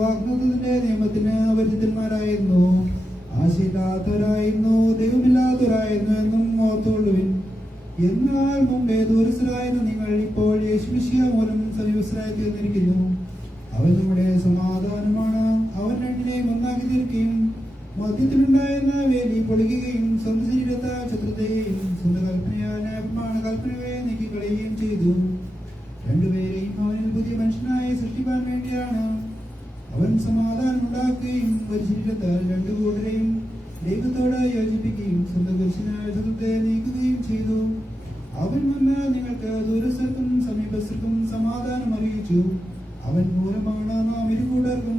വാഗ്ദത്തത്തിന്റെ നിയമത്തിന് പരിചിതന്മാരായിരുന്നു, ആശയില്ലാത്തവരായിരുന്നു, ദൈവമില്ലാത്തവരായിരുന്നു എന്നും ഓർത്തുകൊള്ളുവിൻ. എന്നാൽ മുമ്പേ ദൂരസ്ഥരായിരുന്ന നിങ്ങൾ ഇപ്പോൾ യേശുമിശിഹ മൂലം സമീപസ്ഥരായി തീർന്നിരിക്കുന്നു. അവൻ നമ്മുടെ സമാധാനമാണ്. അവൻ രണ്ടിനെയും ഒന്നാക്കി തീർക്കുകയും മധ്യത്തിലുണ്ടായിരുന്ന വേലി പൊളിക്കുകയും സ്വന്തം ശരീരത്താൽ ശത്രുതയെയും സ്വന്തം കൽപ്പനയെ നീക്കിക്കളയുകയും ചെയ്തു. രണ്ടുപേരെയും അവനിൽ പുതിയ മനുഷ്യനായി സൃഷ്ടിപ്പാൻ വേണ്ടിയാണ്. അവൻ സമാധാനം ഉണ്ടാക്കുകയും ഒരു ശരീരത്താൽ രണ്ടു കൂട്ടരെയും ദൈവത്തോട് യോജിപ്പിക്കുകയും സ്വന്തം പുരുഷനായ ശത്രുതയെ നീക്കുകയും ചെയ്തു. അവൻ വന്നാൽ നിങ്ങൾക്ക് ദൂരസ്ഥർക്കും സമീപസ്ഥർക്കും സമാധാനം അറിയിച്ചു. അവൻ മൂലമാണ് നാം ഇരുകൂട്ടർക്കും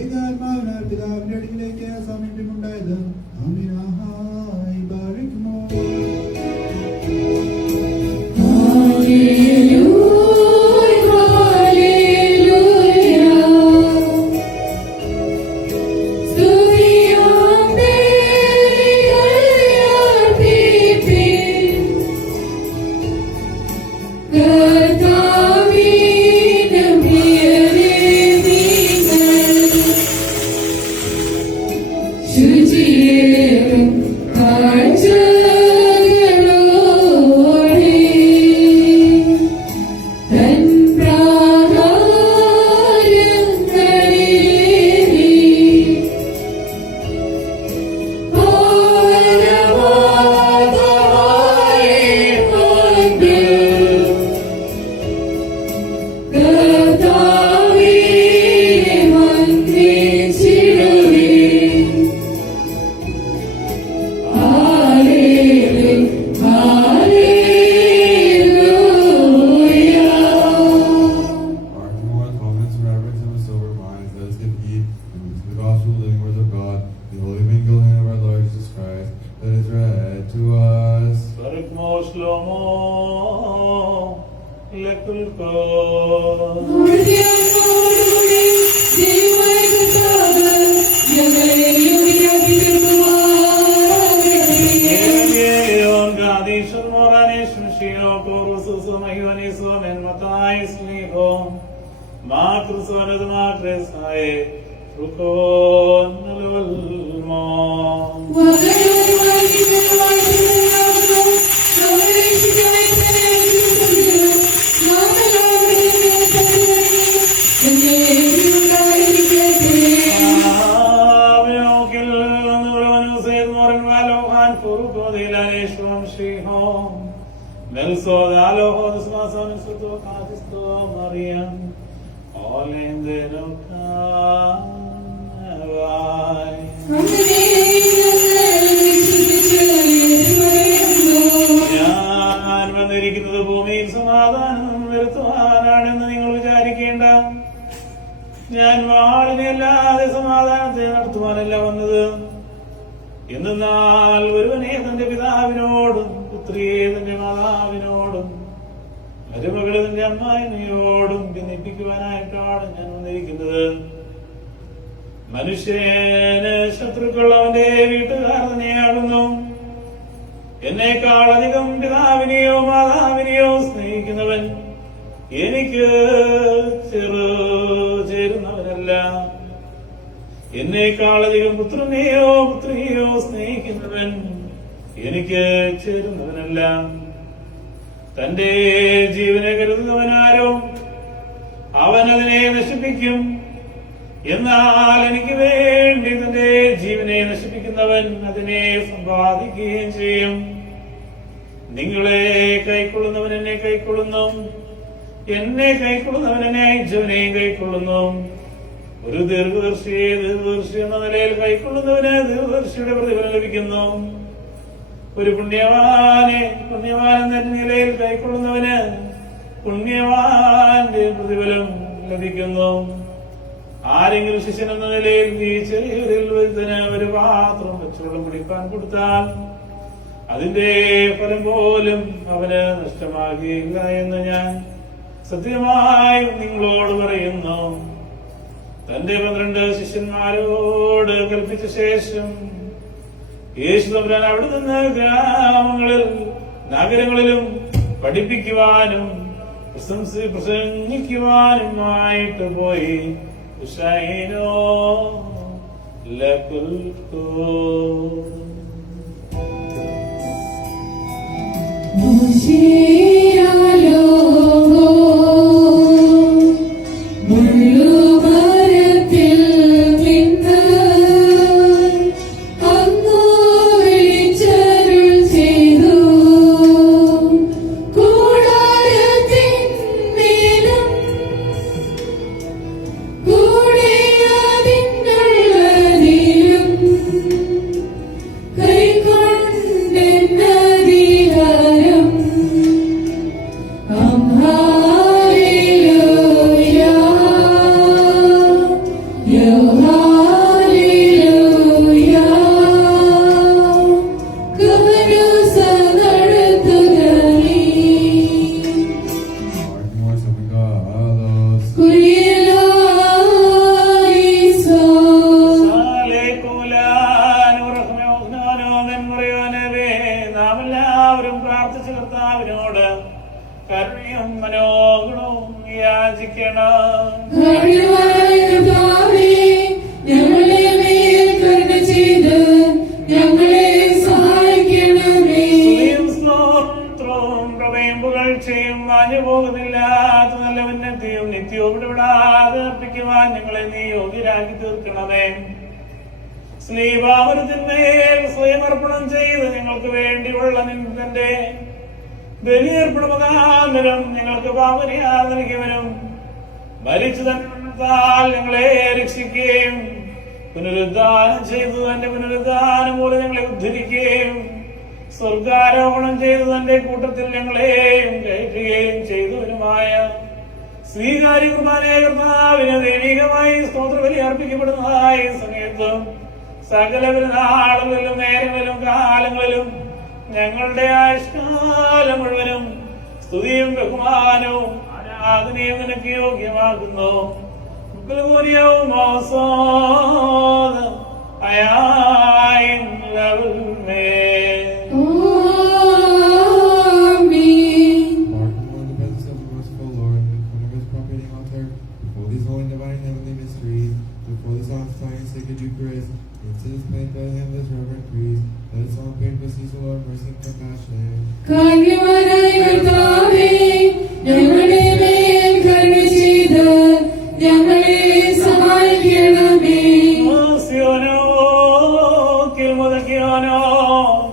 ഏകാത്മാവിനാൽ പിതാവിന്റെ അടുക്കിലേക്ക് സാമീപ്യമുണ്ടായത്. ആമീനായി ബാരിക്കുമോ. ഭൂമിയിൽ സമാധാനം വരുത്തുവാനാണെന്ന് നിങ്ങൾ വിചാരിക്കേണ്ട. ഞാൻ വാളിനെ അല്ലാതെ സമാധാനത്തെ നടത്തുവാനല്ല വന്നത്. എന്നാൽ ഒരുവനെ തന്റെ പിതാവിനോടും പുത്രിയെ തന്റെ മാതാവിനോടും മരുമകളെ തന്റെ അമ്മായിയോടും ഭിന്നിപ്പിക്കുവാനായിട്ടാണ് ഞാൻ വന്നിരിക്കുന്നത്. മനുഷ്യന് ശത്രുക്കൾ അവന്റെ വീട്ടുകാർ തന്നെയാകുന്നു. എന്നേക്കാൾ അധികം പിതാവിനെയോ മാതാവിനെയോ സ്നേഹിക്കുന്നവൻ എനിക്ക് ചേരുന്നവനല്ല. എന്നേക്കാളധികം പുത്രനെയോ പുത്രിയെയോ സ്നേഹിക്കുന്നവൻ എനിക്ക് ചേരുന്നവനല്ല. തന്റെ ജീവനെ കരുതുന്നവനാരോ അവൻ അതിനെ നശിപ്പിക്കും. എന്നാൽ എനിക്ക് വേണ്ടി തന്റെ ജീവനെ നശിപ്പിക്കുന്നവൻ അതിനെ സമ്പാദിക്കുകയും ചെയ്യും. നിങ്ങളെ കൈക്കൊള്ളുന്നവൻ എന്നെ കൈക്കൊള്ളുന്നു, എന്നെ കൈക്കൊള്ളുന്നവൻ എന്നെ അയച്ചവനെയും കൈക്കൊള്ളുന്നു. ഒരു ദീർഘദർശി എന്ന നിലയിൽ കൈക്കൊള്ളുന്നവന് ദീർഘദർശിയുടെ പ്രതിഫലം ലഭിക്കുന്നു. ഒരു പുണ്യവാൻ എന്ന നിലയിൽ കൈക്കൊള്ളുന്നവന് പുണ്യവാന്റെ പ്രതിഫലം ലഭിക്കുന്നു. ആരെങ്കിലും ശിഷ്യൻ എന്ന നിലയിൽ ഈ ചെറിയൊരിൽ ഒരുത്തന് ഒരു പാത്രം വെച്ചോളം കുടിപ്പാൻ കൊടുത്താൽ അതിന്റെ ഫലം പോലും അവന് നഷ്ടമാകുകയില്ല എന്ന് ഞാൻ സത്യമായും നിങ്ങളോട് പറയുന്നു. തന്റെ 12 ശിഷ്യന്മാരോട് കൽപ്പിച്ച ശേഷം യേശു തമ്പുരാൻ അവിടെ നിന്ന് ഗ്രാമങ്ങളിൽ നഗരങ്ങളിലും പഠിപ്പിക്കുവാനും പ്രസംഗിക്കുവാനുമായിട്ട് പോയി ഉഷൈനോ ലകുൽക്കോ സ്ലീബാമരത്തിന്മേൽ സ്വയമർപ്പണം ചെയ്ത് ഞങ്ങൾക്ക് വേണ്ടിയുള്ള നിന്റെ ബലിയർപ്പണ മുഖാന്തരം ഞങ്ങൾക്ക് പാപരിഹാരം നൽകിയവനും മരിച്ചു തന്നാൽ ഞങ്ങളെ രക്ഷിക്കുകയും പുനരുദ്ധാനം ചെയ്തു തന്റെ പുനരുദ്ധാനം മൂലം ഞങ്ങളെ ഉദ്ധരിക്കുകയും സ്വർഗാരോപണം ചെയ്തു തന്റെ കൂട്ടത്തിൽ ഞങ്ങളെയും കയറ്റുകയും ചെയ്തവനുമായ സ്വീകാര്യ കുർബാനയെ കർത്താവിന് ദൈവികമായി സ്തോത്രബലി അർപ്പിക്കപ്പെടുന്നതായ സമയത്തും സകല പെരുന്നാളുകളിലും നേരങ്ങളിലും കാലങ്ങളിലും ഞങ്ങളുടെ ആയുഷ്കാലം മുഴുവനും സ്തുതിയും ബഹുമാനവും ആരാധനയും നിനക്ക് യോഗ്യമാകുന്നു.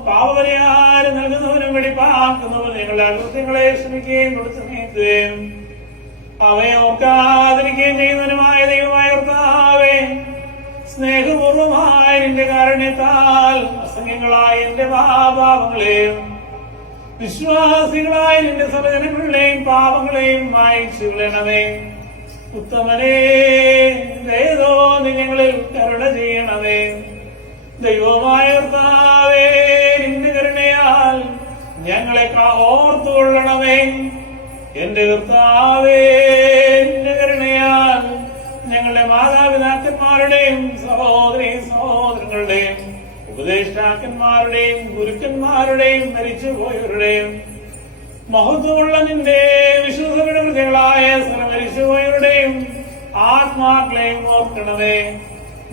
പാപപരിഹാരം നൽകുന്നവനും വെടിപ്പാക്കുന്നവനും ഞങ്ങളുടെ അകൃത്യങ്ങളെ ക്ഷമിക്കുകയും കൊടുത്തുകയും അവയെ ഓർക്കാതിരിക്കുകയും ചെയ്യുന്നവനുമായ ദൈവമായ കർത്താവേ, സ്നേഹപൂർവമായ നിന്റെ കാരുണ്യത്താൽ അസംഖ്യങ്ങളായ എന്റെ മഹാപാപങ്ങളെയും വിശ്വാസികളായ നിന്റെ സഹജനങ്ങളുടെയും പാപങ്ങളെയും മായിച്ചു കളയണമേ. ഉത്തമനേ, ദയതോ ഞങ്ങളിൽ കരുണ ചെയ്യണമേ. ദൈവമായ കർത്താവേ, നിന്റെ കരുണയാൽ ഞങ്ങളെ ഓർത്തുകൊള്ളണമേ. എന്റെ കർത്താവേ, നിന്റെ കരുണയാൽ ഞങ്ങളുടെ മാതാപിതാക്കന്മാരുടെയും സഹോദരങ്ങളുടെയും ഉപദേഷ്ടാക്കന്മാരുടെയും ഗുരുക്കന്മാരുടെയും മരിച്ചുപോയവരുടെയും മഹത്വമുള്ള നിന്റെ വിശുദ്ധ മരിച്ചുപോയവരുടെയും ആത്മാക്കളെയും ഓർക്കണമേ.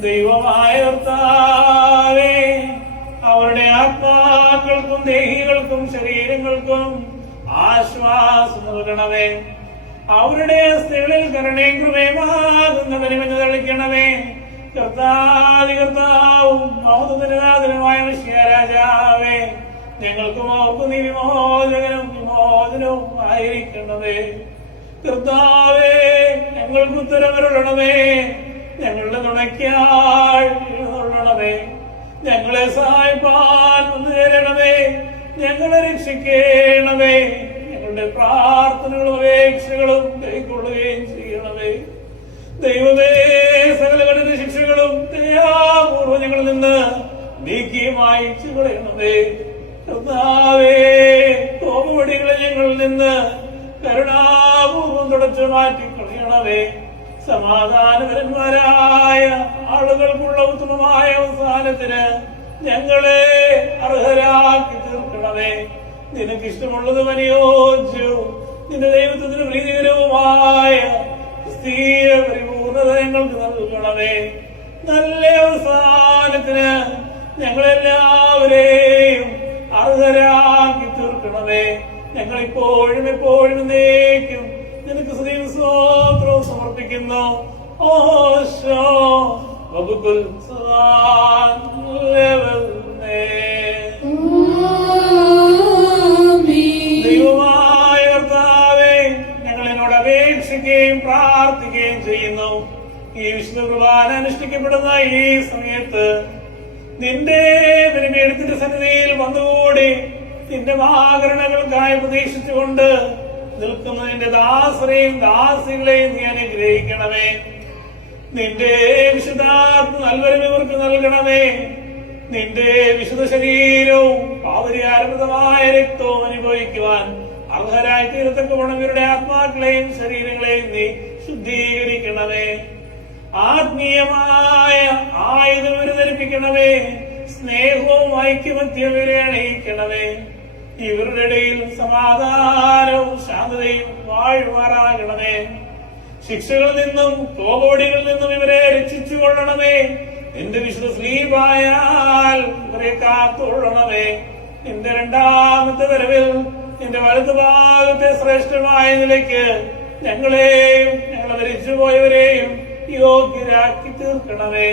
ദൈവമായ കർത്താവേ, അവരുടെ ആത്മാക്കൾക്കും ദേഹികൾക്കും ശരീരങ്ങൾക്കും ആശ്വാസം നൽകണമേ. അവരുടെ സ്ത്രീകളിൽ കരുണയും കൃപയുമാകുന്ന പരിമഞ്ഞ് തളിക്കണമേ. കർത്താവും മഹോദരനാഥനുമായ രാജാവേ, ഞങ്ങൾക്കും ഓർക്കും നീ വിമോചനവും ആയിരിക്കണമേ. കർത്താവേ, ഞങ്ങൾക്ക് ഉത്തരവരുള്ളണമേ. ഞങ്ങളുടെ തുണയ്ക്കാൾ എഴുന്നള്ളണമേ. ഞങ്ങളെ സഹായിപ്പാൻ വന്നു ചേരണമേ. ഞങ്ങളെ രക്ഷിക്കണമേ. ഞങ്ങളുടെ പ്രാർത്ഥനകളും അപേക്ഷകളും കൈക്കൊള്ളുകയും ചെയ്യണമേ. ദൈവമേ, സകല കഠിന ശിക്ഷകളും ദയാപൂർവ്വം ഞങ്ങളിൽ നിന്ന് നീക്കി മായിച്ചു കളയണമേ. കർത്താവേ, കോപവടികളെ ഞങ്ങളിൽ നിന്ന് കരുണാപൂർവ്വം തുടച്ചു മാറ്റിക്കളയണമേ. സമാധാനപരന്മാരായ ആളുകൾക്കുള്ള ഉത്തമമായ അവസാനത്തിന് ഞങ്ങളെ അർഹരാക്കി തീർക്കണമേ. നിനക്കിഷ്ടമുള്ളതും അനുയോജ്യവും നിന്റെ ദൈവത്തിന് പ്രീതികരവുമായ ക്രിസ്തീയ പരിപൂർണ പൂർണ്ണത ഞങ്ങൾക്ക് നൽകണമേ. നല്ല അവസാനത്തിന് ഞങ്ങളെല്ലാവരെയും അർഹരാക്കി തീർക്കണമേ. ഞങ്ങളിപ്പോഴും എപ്പോഴും എന്നേക്കും നിനക്ക് സ്തുതിയും സ്തോത്രവും സമർപ്പിക്കുന്നു. ഓശോ വബുകുൽ സദാൻ ലെവൽനേ. ദൈവമായ കർത്താവേ, ഞങ്ങളെന്നോട് അപേക്ഷിക്കുകയും പ്രാർത്ഥിക്കുകയും ചെയ്യുന്നു. ഈ വിശുദ്ധ കുർബാന അനുഷ്ഠിക്കപ്പെടുന്ന ഈ സമയത്ത് നിന്റെ ബലിപീഠത്തിന്റെ സന്നിധിയിൽ വന്നുകൂടി നിന്റെ മാകരണങ്ങൾക്കായി പ്രതീക്ഷിച്ചുകൊണ്ട് നിൽക്കുന്ന നിന്റെ ദാസരെയും ദാസികളെയും നീ അനുഗ്രഹിക്കണമേ. നിന്റെ വിശുദ്ധാത്മ നൽവരം ഇവർക്ക് നൽകണമേ. നിന്റെ വിശുദ്ധ ശരീരവും പാവരിയാരമൃതമായ രക്തവും അനുഭവിക്കുവാൻ അർഹരായി തീരത്തക്കവണ്ണം ഇവരുടെ ആത്മാക്കളെയും ശരീരങ്ങളെയും നീ ശുദ്ധീകരിക്കണമേ. ആത്മീയമായ ആയുധം ഇവരെ ധരിപ്പിക്കണമേ. സ്നേഹവും ഐക്യമത്യം ഇവരെ അണിയിക്കണമേ. ഇവരുടെ ഇടയിൽ സമാധാനവും ശാന്തതയും വാഴുമാറാകണമേ. ശിക്ഷകളിൽ നിന്നും കോപടികളിൽ നിന്നും ഇവരെ രക്ഷിച്ചുകൊള്ളണമേ. നിന്റെ വിശുദ്ധ സ്ലീബായാൽ ഇവരെ കാത്തുകൊള്ളണമേ. നിന്റെ രണ്ടാമത്തെ വരവിൽ നിന്റെ വലതുഭാഗത്തെ ശ്രേഷ്ഠമായ നിലയ്ക്ക് ഞങ്ങളെയും ഞങ്ങളെ മരിച്ചുപോയവരെയും യോഗ്യരാക്കി തീർക്കണമേ.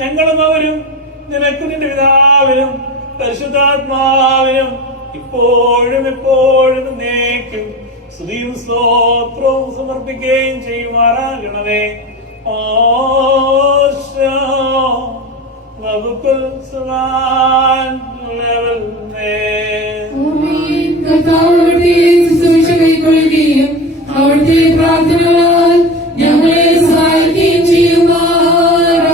ഞങ്ങളും അവരും നിനക്ക് നിന്റെ പിതാവിനും പരിശുദ്ധാത്മാവിനും ഇപ്പോഴും എപ്പോഴും എന്നേക്കും സ്തുതിയും സ്തോത്രവും സമർപ്പിക്കുകയും ചെയ്യുമാറാകണമേ. ഓശോ വബുകുൽ സദാൻ ലെവൽനേ. അവിടുത്തെ പ്രാർത്ഥനകളാൽ ഞങ്ങളെ സഹായിക്കുകയും ചെയ്യുമാറാകട്ടെ.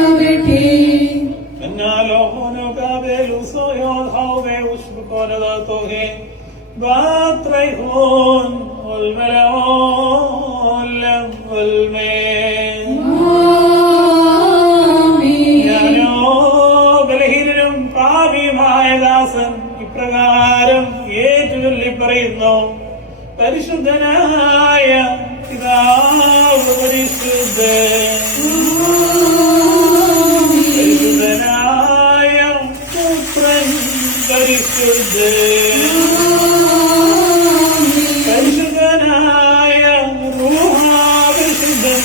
ഞാനോ ബലഹീനനും പാപിയുമായ ദാസൻ ഇപ്രകാരം ഏറ്റുചൊല്ലി പറയുന്നു. പരിശുദ്ധനായ പിതാവ് പരിശുദ്ധൻ, പരിശുദ്ധനായ പുത്രൻ പരിശുദ്ധൻ, പരിശുദ്ധനായ റൂഹാ പരിശുദ്ധൻ.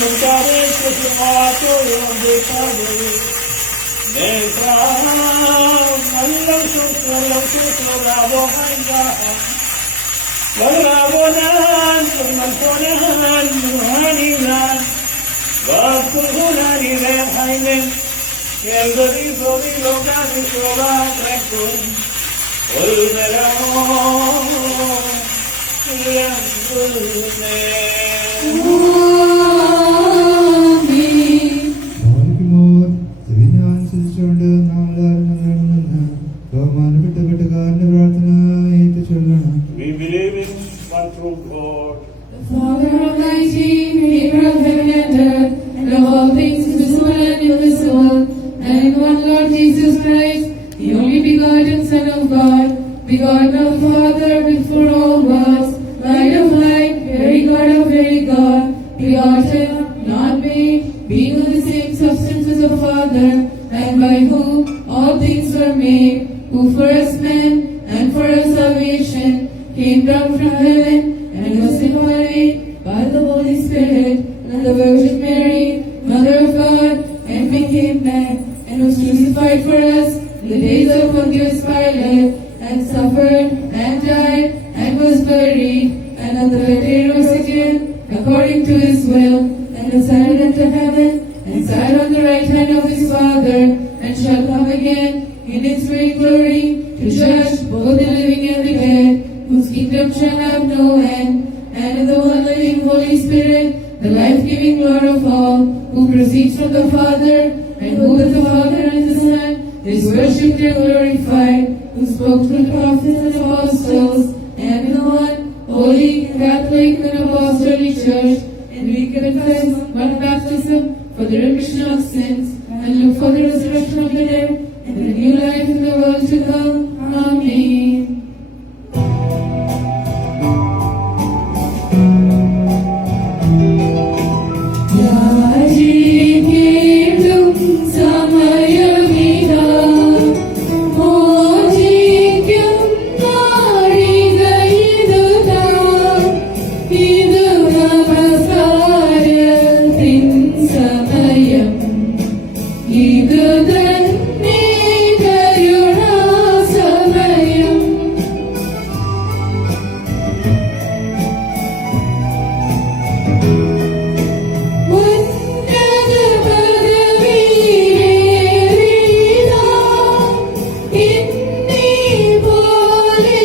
والرابونان ثم الفنان روحانيان والقرآن غير حين يلغي صدي لوكان شولا تكون والملعون ينظرني. ബഹുമാനപ്പെട്ട കെട്ടുകാരന്റെ പ്രാർത്ഥന ഏറ്റു ചൊല്ലണം. We believe in one true God, The Father Almighty, Maker of heaven and earth, and of all things visible and invisible, and in one Lord Jesus Christ, the only begotten Son of God, begotten of the Father before all worlds, light of light, very God of very God, begotten, not made, being of the same substance as the Father, and by whom all things were made, who for us men and for our salvation came down from heaven and was embodied by the Holy Spirit and the Virgin Mary, Mother of God, and became man, and was crucified for us in the days of Pontius Pilate, and suffered and died and was buried, and on the third day rose again according to his will, and ascended into heaven, and sat on the right hand of his Father, and shall come again in his great glory to judge both the living and the dead, whose kingdom shall have no end. And in the one living Holy Spirit, the life-giving Lord of all, who proceeds from the Father, and who with the Father and the Son is worshipped and glorified, who spoke through the prophets and apostles, and in the one holy, Catholic, and apostolic Church, and we confess one baptism for the remission of sins, and look for the resurrection of the dead, and the new life in the world to come. Amen. Ya ഇത് തന്നെ കരുണാസമയം. ഉന്നത പദവിയിലേറിയതാ എന്നെ പോലെ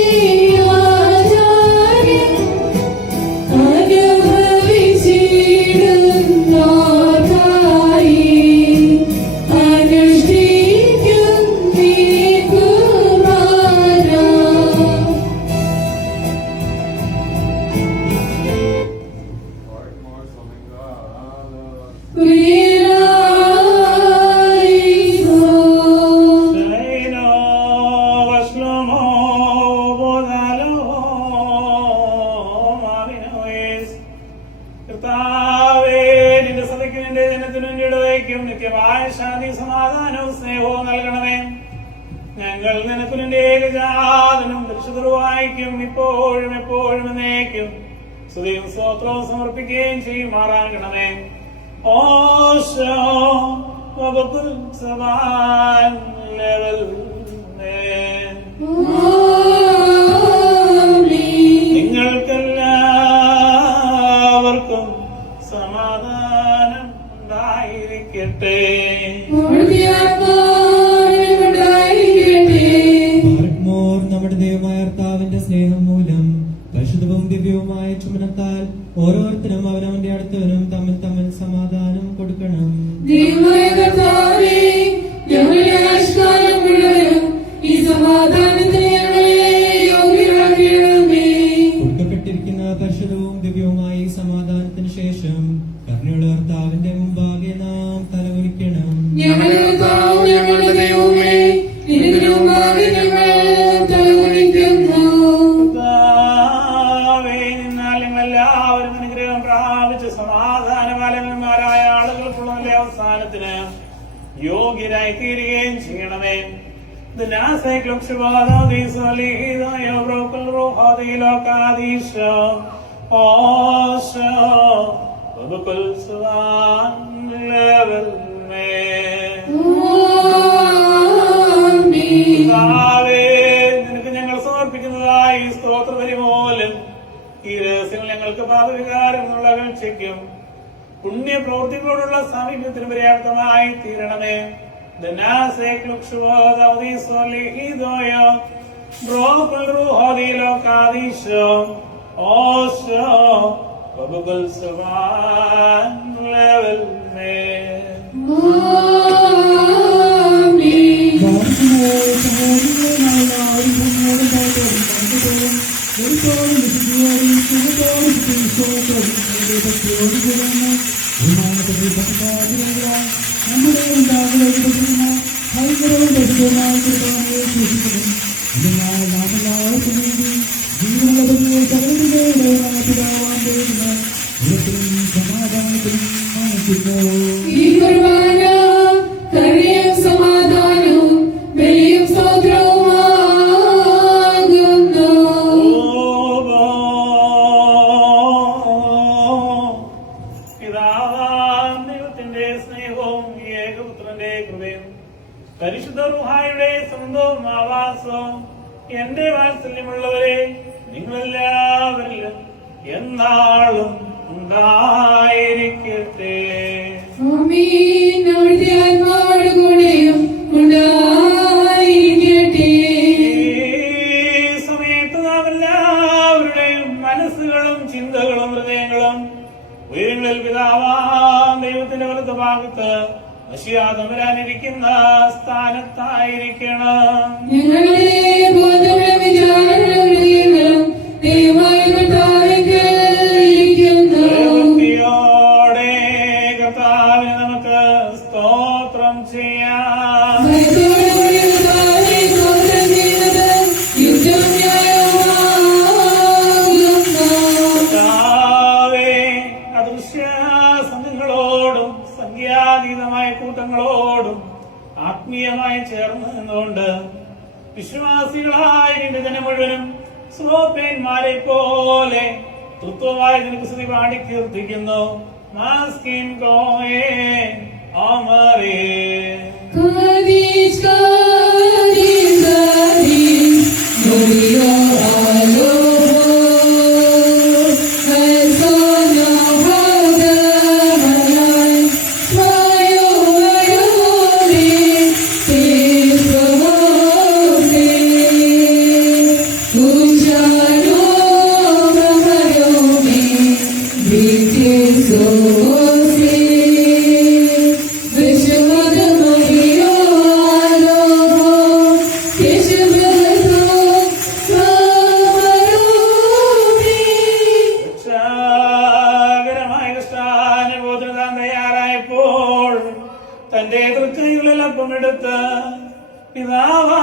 ആചാര്യൻ അനുഭവിച്ചിടുന്നതായി അനുഷ്ഠിക്കും നീ കുമാര. Shaino Vashlomo Bodalo Mavinois കർത്താവേ, നിന്റെ സഭയ്ക്കും നിന്റെ ജനത്തിനും നിന്റെ ഇടവയ്ക്കും നിത്യമായ ശാന്തി സമാധാനവും സ്നേഹവും നൽകണമേ. ഞങ്ങൾ നിനക്ക് നിന്റെ ഏകജാതനും പരിശുദ്ധവായിക്കും ഇപ്പോഴും എപ്പോഴും എന്നേക്കും സ്തുതിയും സ്തോത്രവും സമർപ്പിക്കുകയും ചെയ്യുമാറാകണമേ. ഓശോ വബകുൽ സബാൻ ലെവൽ നിങ്ങൾക്കെല്ലാവർക്കും സമാധാനം ഉണ്ടായിരിക്കട്ടെ. പാർക്കുമോർ നമ്മുടെ ദൈവമായ കർത്താവിന്റെ സ്നേഹം മൂലം പരിശുദ്ധവും ദിവ്യവുമായ ചുമനത്താൽ ഓരോരുത്തരും അവനവന്റെ അടുത്തവനും തമ്മിൽ തമ്മിൽ സമാധാനം കൊടുക്കണം. ദൈവമായ കർത്താവേ, ഞങ്ങളുടെ ആയുഷ്കാലം മുഴുവനും ഈ സമാധാനത്തിന് ഞങ്ങളെ യോഗ്യരാക്കണമേ. കൊടുക്കപ്പെട്ടിരിക്കുന്ന പരിശുദ്ധവും ദിവ്യവുമായ ഈ സമാധാനത്തിന് ശേഷം കരുണയുള്ള കർത്താവിന്റെ മുമ്പാകെ നാം തലകുനിക്കണം. ഞങ്ങളുടെ കർത്താവും ഞങ്ങളുടെ ദൈവമേ, നിന്റെ മുമ്പാകെ ഞങ്ങൾ തലകുനിക്കുന്നു. കർത്താവേ, നിന്നാൽ ഞങ്ങളെല്ലാവരും അനുഗ്രഹം പ്രാപിച്ച് സമാധാനപാലകന്മാരായ ആളുകൾക്കുള്ള നല്ല അവസാനത്തിന് യോഗ്യരായി തീരുകയും ചെയ്യണമേ. നിനക്ക് ഞങ്ങൾ സമർപ്പിക്കുന്നതായി ഈ സ്തോത്രബലി മൂലം ഈ രഹസ്യങ്ങൾ ഞങ്ങൾക്ക് പാപവികാരം എന്നുള്ള അകൽച്ചയ്ക്കും പുണ്യപ്രവൃത്തികളോടുള്ള സാമീപ്യത്തിന് പര്യാപ്തമായി തീരണമേ. ഈ കുർബാന കരുണയും സമാധാനവും ബലിയും സ്തോത്രവുമാകുന്നു. പിതാവാം ദൈവത്തിന്റെ സ്നേഹവും ഏകപുത്രന്റെ കൃപയും പരിശുദ്ധ റൂഹായുടെ സ്വന്തവും ആവാസവും എന്റെ വാത്സല്യമുള്ളവരെ നിങ്ങളെല്ലാവരിലും എന്നാളും ഉണ്ടായിരിക്കട്ടെ. ആമീൻ. അവിടുത്തെ ആത്മാവോടുകൂടെയും ഉണ്ടായിരിക്കട്ടെ. ഈ സമയത്ത് നാം എല്ലാവരുടെയും മനസ്സുകളും ചിന്തകളും ഹൃദയങ്ങളും ഉയരങ്ങളിൽ പിതാവാം ദൈവത്തിന്റെ വലത്ത് ഭാഗത്ത് വരാനിരിക്കുന്ന സ്ഥാനത്തായിരിക്കണം. ഞങ്ങളുടെ ബോധങ്ങളും വിചാരങ്ങളും ദൈവമായ കർത്താവിങ്കലിരിക്കുന്നു. ഭക്തിയോടെ കർത്താവിനെ നമുക്ക് സ്തോത്രം ചെയ്യാം. ഭയത്തോടുകൂടി കർത്താവിനെ സ്തോത്രം ചെയ്യുന്നത് യുക്തവും ന്യായവുമാകുന്നു. കർത്താവേ, അദൃശ്യ സംഘങ്ങളോടും സംഖ്യാതീതമായ കൂട്ടങ്ങളോടും ആത്മീയമായി ചേർന്ന് നിന്നുകൊണ്ട് വിശ്വാസികളായ നിന്റെ ജനം മുഴുവനും സ്രോപ്പേന്മാരെ പോലെ തൃത്വമായ നിനക്ക് സ്തുതി പാടി കീർത്തിക്കുന്നു. മാസ്കിൻ കോയേ അമരേ Kaddish, Kaddish, Kaddish, Gloria Aloha. I saw no heaven and light, Mayore, Tirvose, Ujjalo Brahmayome, Vitisose, Vishwadamariyo Aloha, Keshavato Brahmayome. രക്ഷാകരമായ ക്രിസ്ത്യാനിബോധന താൻ തയ്യാറായപ്പോൾ തന്റെ തൃക്കൈകളിൽ അപ്പമെടുത്ത് പിതാവാ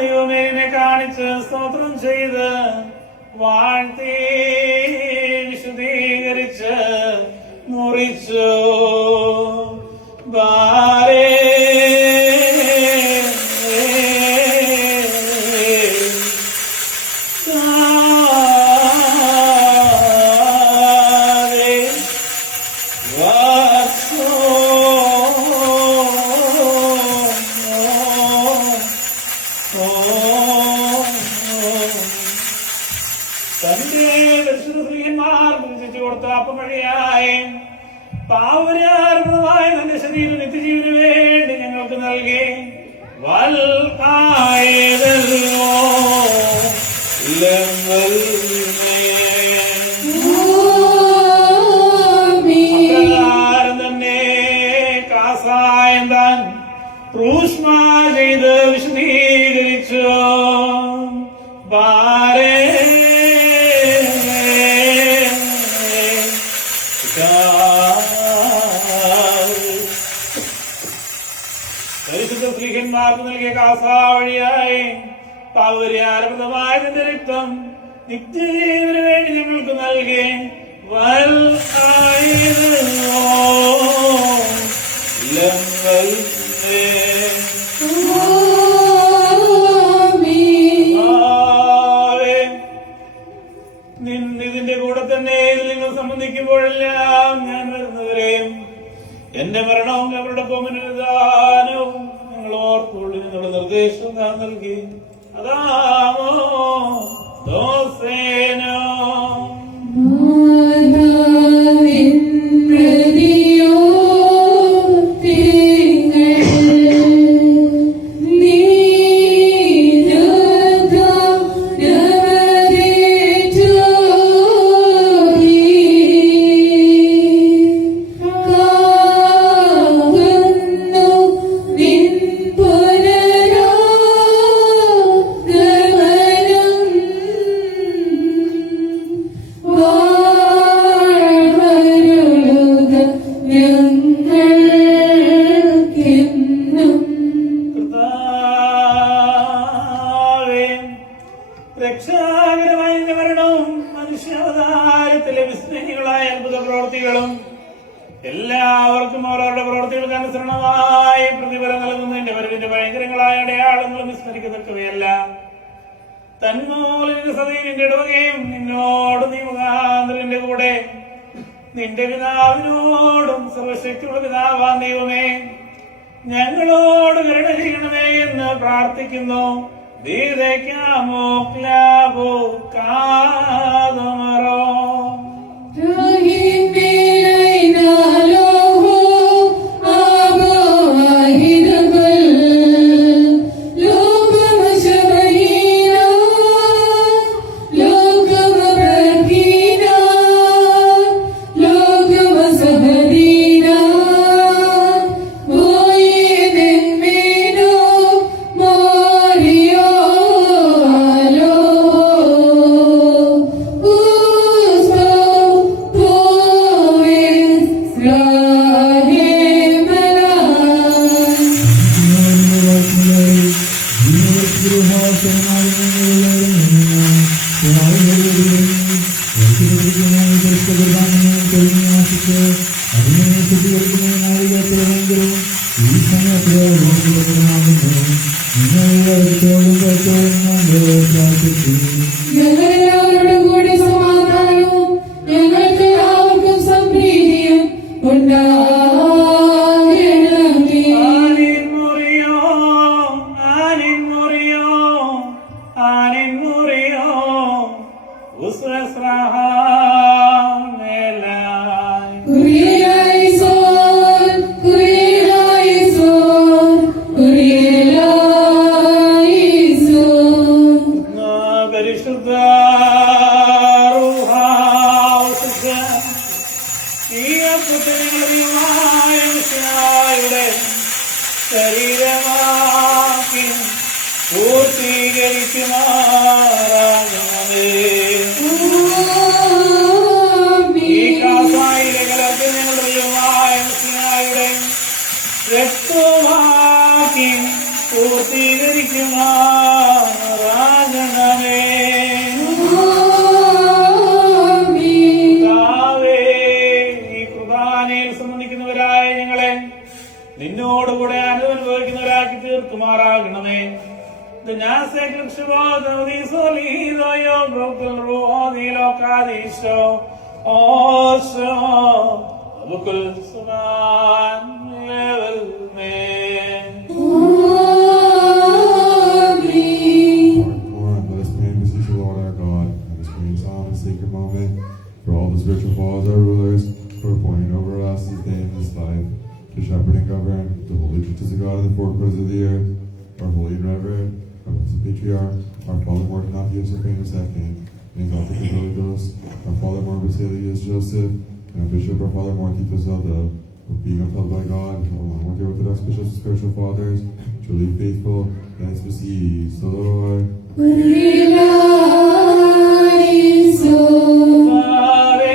ദൈവമേനെ കാണിച്ച് സ്തോത്രം ചെയ്ത് വാഴ്ത്തി വിശദീകരിച്ച് മുറിച്ചു. ബാരേ തന്റെ ദർശനസ്ത്രീയന്മാർ പ്രതിഷ്ഠിച്ചു കൊടുത്ത അപ്പം വഴിയായി പാവനാർപ്പണമായ തന്റെ ശരീരം നിത്യജീവന് വേണ്ടി ഞങ്ങൾക്ക് നൽകി. വൽകായതല്ലോ Amen. തന്നെ കാസായം താൻ ക്രൂശ്മ ചെയ്ത് വിശദീകരിച്ചു. ബാരേ പരിശുദ്ധ സ്ത്രീഹന്മാർക്ക് നൽകിയ കാസാ വഴിയായി പാവര്യാരപ്രദമായ തന്റെ രക്തം നിത്യജീവന് വേണ്ടി ഞങ്ങൾക്ക് നൽകി. ഇതിന്റെ കൂടെ തന്നെ ഇതിൽ നിങ്ങൾ സംബന്ധിക്കുമ്പോഴെല്ലാം ഞാൻ വരുന്നവരെയും എന്റെ മരണവും അവരുടെ കോമനദാനവും നിങ്ങൾ ഓർത്തുള്ളൂ എന്നുള്ള നിർദ്ദേശം ഞാൻ നൽകി. അതാമോ ദോസേനോ രക്ഷാകരമായ മരണവും മനുഷ്യാവതാരത്തിലെ വിസ്മയങ്ങളായ അത്ഭുത പ്രവൃത്തികളും എല്ലാവർക്കും അവരവരുടെ പ്രവൃത്തികൾക്ക് അനുസരണമായി പ്രതിഫലം നൽകുന്നതിന്റെ വരവിന്റെ ഭയങ്കരങ്ങളായ അടയാളങ്ങളും വിസ്മരിക്കത്തക്കവയല്ല. തന്മൂലന്റെ സതീനിന്റെ ഇടവകയും നിന്നോട് നീ മുഖാന്തരന്റെ കൂടെ നിന്റെ പിതാവിനോടും സർവശക്തിയുള്ള പിതാവാൻ ദൈവമേ ഞങ്ങളോട് കരുണ ചെയ്യണമേ എന്ന് പ്രാർത്ഥിക്കുന്നു. ദീദയ്ക്കാമോ ക്ലാബോ കാതുമറോ പൂർത്തീകരിക്കുമാറാകണമേ. കർത്താവേ, ഈ കുർബാനയിൽ സംബന്ധിക്കുന്നവരായ ഞങ്ങളെ നിന്നോടുകൂടെ അനുഭവിക്കുന്നവരാക്കി തീർക്കുമാറാകണമേ. Sacred moment for all the spiritual fathers, our rulers, who are appointed over us this day and this life, to shepherd and govern the holy churches of God in the four quarters of the earth, our holy and reverend, our blessed patriarch, our Father Morgan Matthews, our famous second, and exalted the Holy Ghost, our Father more Basilius Joseph, and our Bishop, our Father more Tito Zelda, who being upheld by God, along with the Orthodox bishops and spiritual fathers, truly faithful, and beseech the Lord.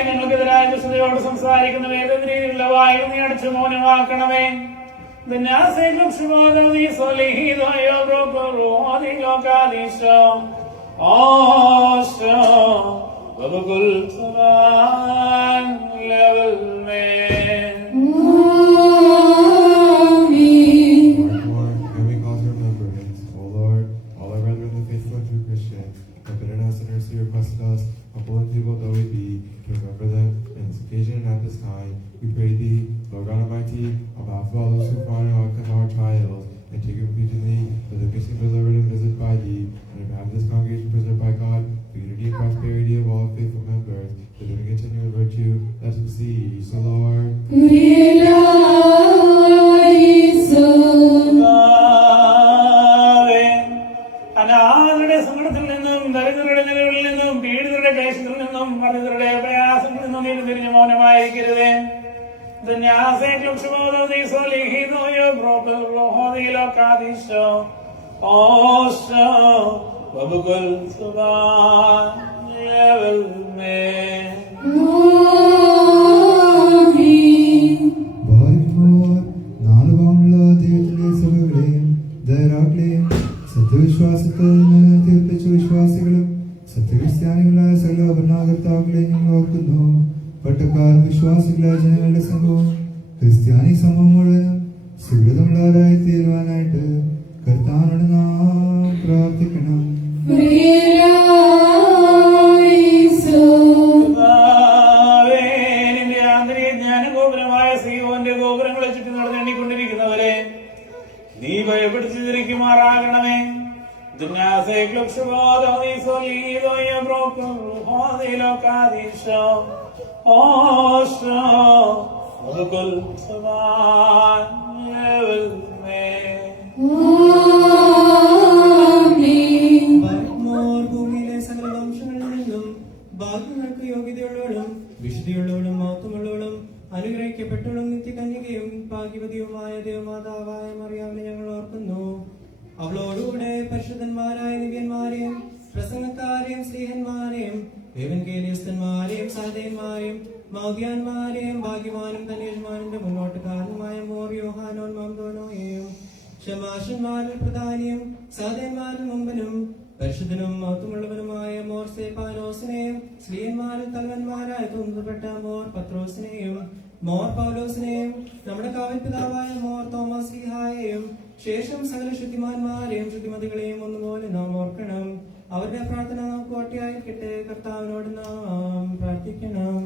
ഞങ്ങൾക്കെതിരായ ദുഷ്ടതയോട് സംസാരിക്കുന്ന വേദനയിലുള്ള വായു നീ അടച്ചു മൗനമാക്കണമേ. We pray thee, Lord God Almighty, on behalf of all those who find our trials, and take refuge in thee, that the Christian delivered and visited by thee, and on behalf of this congregation preserved by God, the unity and prosperity of all faithful members, the living continual virtue, let us beseech the Lord. അനാഥരുടെ സങ്കടത്തിൽ നിന്നും ദരിദ്രരുടെ നിലവിൽ നിന്നും പീഡിതരുടെ ക്ലേശത്തിൽ നിന്നും മരിതരുടെ പ്രയാസങ്ങളിൽ നിന്നും നീ തിരിഞ്ഞു മൗനമായിരിക്കരുതേ. സത്യവിശ്വാസത്തിൽ നിന്ന് തീർപ്പിച്ച വിശ്വാസികളും സത്യക്രിസ്ത്യാനികളായ സകല ഭരണകർത്താക്കളെ ഞങ്ങൾ ഓർക്കുന്നു. പട്ടക്കാരും വിശ്വാസികളായ ജനങ്ങളുടെ സംഘവും ക്രിസ്ത്യാനി സമൂഹം മുഴുവനും സുഹൃതമുള്ളവരായി തീരുവാനായിട്ട് കർത്താവിനോട് നാം പ്രാർത്ഥിക്കണം. ജ്ഞാനഗോപുരമായ സിയോന്റെ ഗോപുരങ്ങളെ ചുറ്റി നടന്ന് എണ്ണിക്കൊണ്ടിരിക്കുന്നവരെ നീ ഭയപ്പെടുത്തിയിരിക്കുമാറാകണമേ. ഭൂമിയിലെ സകല വംശങ്ങളിൽ നിന്നും ഭാഗ്യങ്ങൾക്ക് യോഗ്യതയുള്ളവളും വിശുദ്ധിയുള്ളവളും മഹത്വമുള്ളവളും അനുഗ്രഹിക്കപ്പെട്ടവളും നിത്യകന്യകയും ഭാഗ്യവതിയുമായ ദേവമാതാവായ മറിയാവിനെ ഞങ്ങൾ ഓർക്കുന്നു. അവളോടുകൂടെ പരിശുദ്ധന്മാരായ ദിവ്യന്മാരെയും പ്രസംഗക്കാരെയും സ്ത്രീഹന്മാരെയും ദേവൻകേലിയസ്ഥന്മാരെയും സഹദേന്മാരെയും മൗദ്യാന്മാരെയും ഭാഗ്യവാനും തന്റെ യജമാനന്റെ മുന്നോട്ടുകാരനുമായ മോർ യോഹാനോൻ മംദോനോയെയും ഷമാഷന്മാരിൽ പ്രധാനിയും സഹദേന്മാരിൽ മുമ്പനും പരിശുദ്ധനും മഹത്വമുള്ളവനുമായ മോർ സേപ്പാനോസിനെയും സ്ത്രീയന്മാരിൽ തലവന്മാരായി തോന്നപ്പെട്ട മോർ പത്രോസിനെയും മോർ പൗലോസിനെയും നമ്മുടെ കാവൽപിതാവായ മോർ തോമസ് ലീഹായെയും ശേഷം സകല ശുദ്ധിമാന്മാരെയും ശുദ്ധിമതികളെയും ഒന്നുപോലെ നാം ഓർക്കണം. അവരുടെ പ്രാർത്ഥന നമുക്ക് കോട്ടയായിരിക്കട്ടെ. കർത്താവിനോട് നാം പ്രാർത്ഥിക്കണം.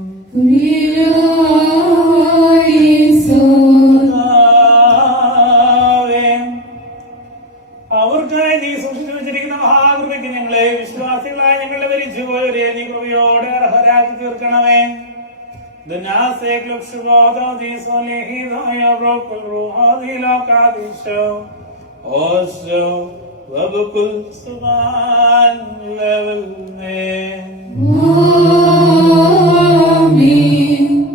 അവർക്കായി നീ സൂക്ഷിച്ചു വെച്ചിരിക്കുന്ന മഹാകൃപയ്ക്ക് ഞങ്ങളെ വിശ്വാസികളായ ഞങ്ങളുടെ മരിച്ചുപോയവരെ നീ കൃപയോടെ അർഹരാക്കി തീർക്കണമേ.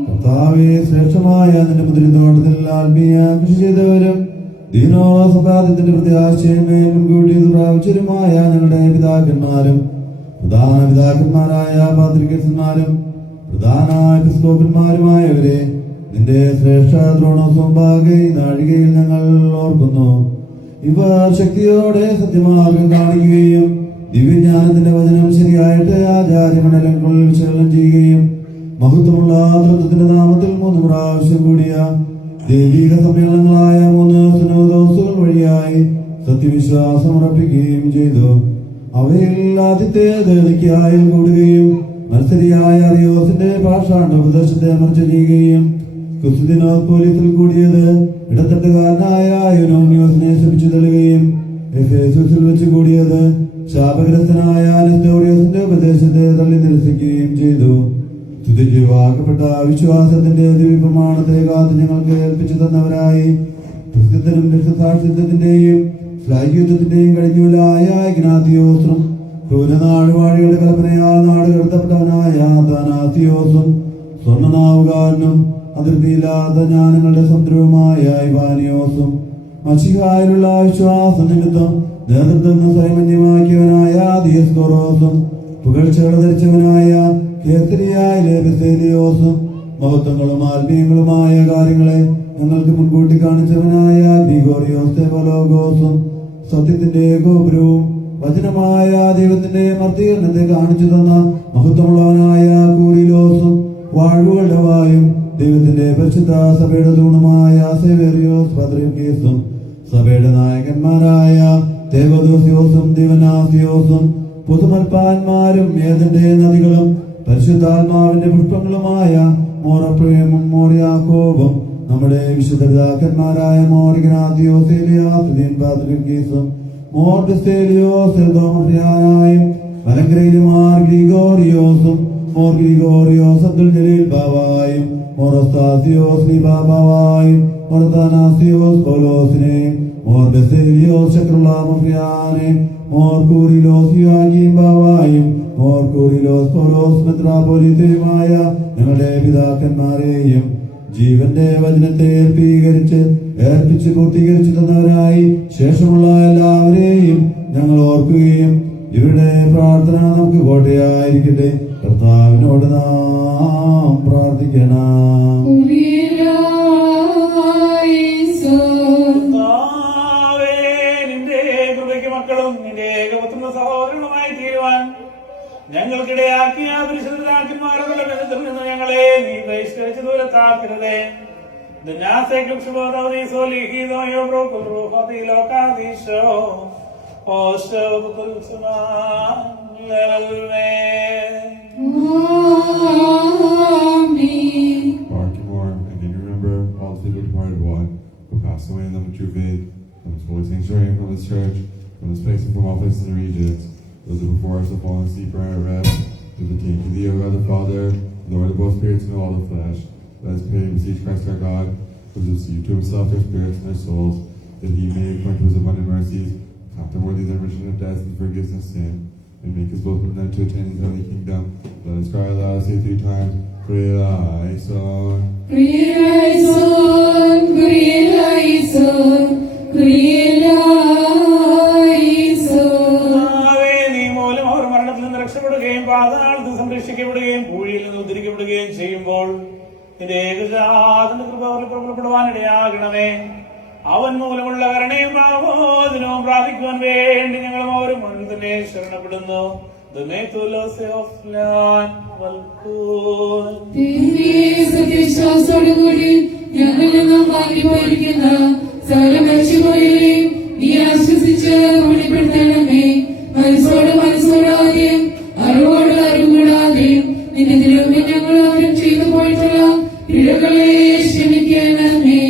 കർത്താവേ, ശ്രേഷ്ഠമായ നിന്റെ മുദ്രത്തോട്ടത്തിൽ ആത്മീയ കൃഷി ചെയ്തവരും ദീനോസപാദത്തിന്റെ പ്രത്യാശയമേൽ മുൻകൂട്ടി പ്രാപിച്ചവരുമായ ഞങ്ങളുടെ പിതാക്കന്മാരും പ്രധാന പിതാക്കന്മാരായ പാത്രികന്മാരും പ്രധാന നിന്റെ ശ്രേഷ്ഠ ദ്രോണോസുംഭാഗ നാഴികയിൽ ഞങ്ങൾ ഓർക്കുന്നു. ഇവർ ശക്തിയോടെ സത്യമാർഗം കാണിക്കുകയും ദിവ്യജ്ഞാനത്തിന്റെ വചനം ശരിയായിട്ട് ആചാര്യമണ്ഡലങ്ങളിൽ വിശകലനം ചെയ്യുകയും മഹത്വമുള്ള തൃത്വത്തിന്റെ നാമത്തിൽ 3 പ്രാവശ്യം കൂടിയ ദൈവിക സമ്മേളനങ്ങളായ 3 സുനോദോസുകൾ വഴിയായി സത്യവിശ്വാസം ഉറപ്പിക്കുകയും ചെയ്തു. അവയിൽ ആദ്യത്തേത് നിക്കായിൽ കൂടുകയും മത്സരിയായ അറിയോസിന്റെ പാഷാണ്ഡ ഉപദേശത്തെ അമർച്ച ചെയ്യുകയും ക്രിസ്തുദിനോസ് പോലീസിൽ കൂടിയത് ഇടത്തട്ടുകാരനായ യുനോമിയോസിനെ ശപിച്ചു തള്ളുകയും എഫേസുസിൽ വെച്ച് കൂടിയത് ശാപഗ്രസ്തനായ നെസ്റ്റോറിയോസിന്റെ ഉപദേശത്തെ തള്ളി നിരസിക്കുകയും ചെയ്തു. സ്തുതിവാക്കപ്പെട്ട വിശ്വാസത്തിന്റെ ദിവ്യപ്രമാണത്തെ കാത്ത് ഞങ്ങൾക്ക് ഏൽപ്പിച്ചു തന്നവരായി പ്രസിദ്ധനും രക്തസാക്ഷിത്വത്തിന്റെയും ശ്ലൈയുദ്ധത്തിന്റെയും കഴിഞ്ഞുലായ ഇഗ്നാത്തിയോസും ക്രൂരനാടുവാഴികളുടെ കൽപ്പനയാൽ നാട് കടത്തപ്പെട്ടവനായ ദാനാത്തിയോസും സ്വർണ്ണനാവുകാരനും അതിർത്തിയില്ലാത്ത ജ്ഞാനങ്ങളുടെ സമുദ്രവുമായ ഇവാനിയോസും മഷിഹായിലുള്ള വിശ്വാസ നിമിത്തം നേതൃത്വം സ്വയമന്യമാക്കിയവനായ ദിയസ്കോറോസും പുകഴ്ചകൾ ധരിച്ചവനായ കേസരിയായിലെ ബെസേലിയോസും മഹത്വങ്ങളും ആത്മീയങ്ങളുമായ കാര്യങ്ങളെ ഞങ്ങൾക്ക് മുൻകൂട്ടി കാണിച്ചവനായ ഗ്രിഗോറിയോസ് തെവലോഗോസും സത്യത്തിന്റെ ഗോപുരവും വചനമായ ദൈവത്തിന്റെ മർത്തീകരണത്തെ കാണിച്ചു തന്ന മഹത്വമുള്ളവനായ കൂരിലോസും വാഴുകളുടെ വായും ദൈവത്തിന്റെ പരിശുദ്ധ സഭയുടെ തൂണുമായ സേവേറിയോസ് പത്രികേസും സഭയുടെ നായകന്മാരായ തേവദോസിയോസും ദിവനാസിയോസും പുതുമൽപ്പാന്മാരും ഏതിന്റെ നദികളും പരിശുദ്ധാത്മാവിന്റെ പുഷ്പങ്ങളുമായ മോറപ്രേമും മോറിയാക്കോബും നമ്മുടെ വിശുദ്ധ പിതാക്കന്മാരായ മോറിഗ്നാത്തിയോസേലിയാസും മോർ ബെസേലിയോസും മലങ്കരയിലുമാർ ഗ്രിഗോറിയോസും മോർ ഗ്രിഗോറിയോസ് അബ്ദുൽ ജലീൽ ബാവായും മോറോസ്താസിയോസ് ലിബാബാവായും മോർത്താനാസിയോസ് പൗലോസിനെ മോർ ബെസേലിയോസ് ശക്രുള്ളാമുഫിയാനെ മോർ കൂറിലോസ് യുവാഗീം ബാവായും മോർ കൂറിലോസ് പൗലോസ് മെത്രാപോലിത്തയുമായ ഞങ്ങളുടെ പിതാക്കന്മാരെയും ജീവന്റെ വചനത്തെ ഏൽപ്പിച്ച് പൂർത്തീകരിച്ചു തന്നവരായി ശേഷമുള്ള എല്ലാവരെയും ഞങ്ങൾ ഓർക്കുകയും ഇവരുടെ പ്രാർത്ഥന നമുക്ക് കോട്ടയായിരിക്കട്ടെ. കർത്താവിനോട് നാം പ്രാർത്ഥിക്കണം. നിന്റെ കൃപയ്ക്ക് മക്കളും നിന്റെ ഏകപുത്ര സഹോദരങ്ങളുമായി തീരുവാൻ ഞങ്ങൾക്കിടയാക്കിയ പരിശുദ്ധരാക്കന്മാരുടെ ബന്ധത്തിൽ നിന്ന് ഞങ്ങളെ നീ ബഹിഷ്കരിച്ച് ദൂരത്താക്കരുതേ. Passed away in them with true faith, from his holy sanctuary and from his church, from his place and from all places and regions. Those who before us have fallen asleep are at rest. Through the team to thee, O God the Father, Lord of both spirits and of all the flesh. Let us pray and beseech Christ our God, who has received to himself their spirits and their souls, that he may, according to his abundant mercies, count them worthy of the remission of death and forgiveness of sin, and make us both with them to attain his heavenly kingdom. Let us cry aloud, say 3 times, Creaison. Creaison, Creaison, Creaison. നീ മൂലം അവർ മരണത്തിൽ നിന്ന് രക്ഷപ്പെടുകയും പാതാളത്തിൽ സംരക്ഷിക്കപ്പെടുകയും പൂഴിയിൽ നിന്ന് ഉദ്ധരിക്കപ്പെടുകയും ചെയ്യുമ്പോൾ നിന്റെ ഏകജാതന്റെ കൃപ അവരിൽ പ്രബലപ്പെടുവാനിടയാകണമേ. അവൻ മൂലമുള്ള കരുണയും പാവോദനവും പ്രാപിക്കുവാൻ വേണ്ടി ഞങ്ങളും അവരും മുന്നിൽ തന്നെ ശരണപ്പെടുന്നു. സത്യവിശ്വാസത്തോടുകൂടി ഞങ്ങളിൽ നിന്നും വാങ്ങിപ്പോയിരിക്കുന്ന സകല മനുഷ്യരെയും നീ ആശ്വസിച്ച് വെളിപ്പെടുത്തണമേ. മനസ്സോടാതെയും അറിവോട് അറിവ് കൂടാതെയും നിന്റെ തിരുമുമ്പിൽ ഞങ്ങൾ അവരും ചെയ്തു പോയിട്ടുള്ള പിഴകളെ ക്ഷമിക്കണമേ.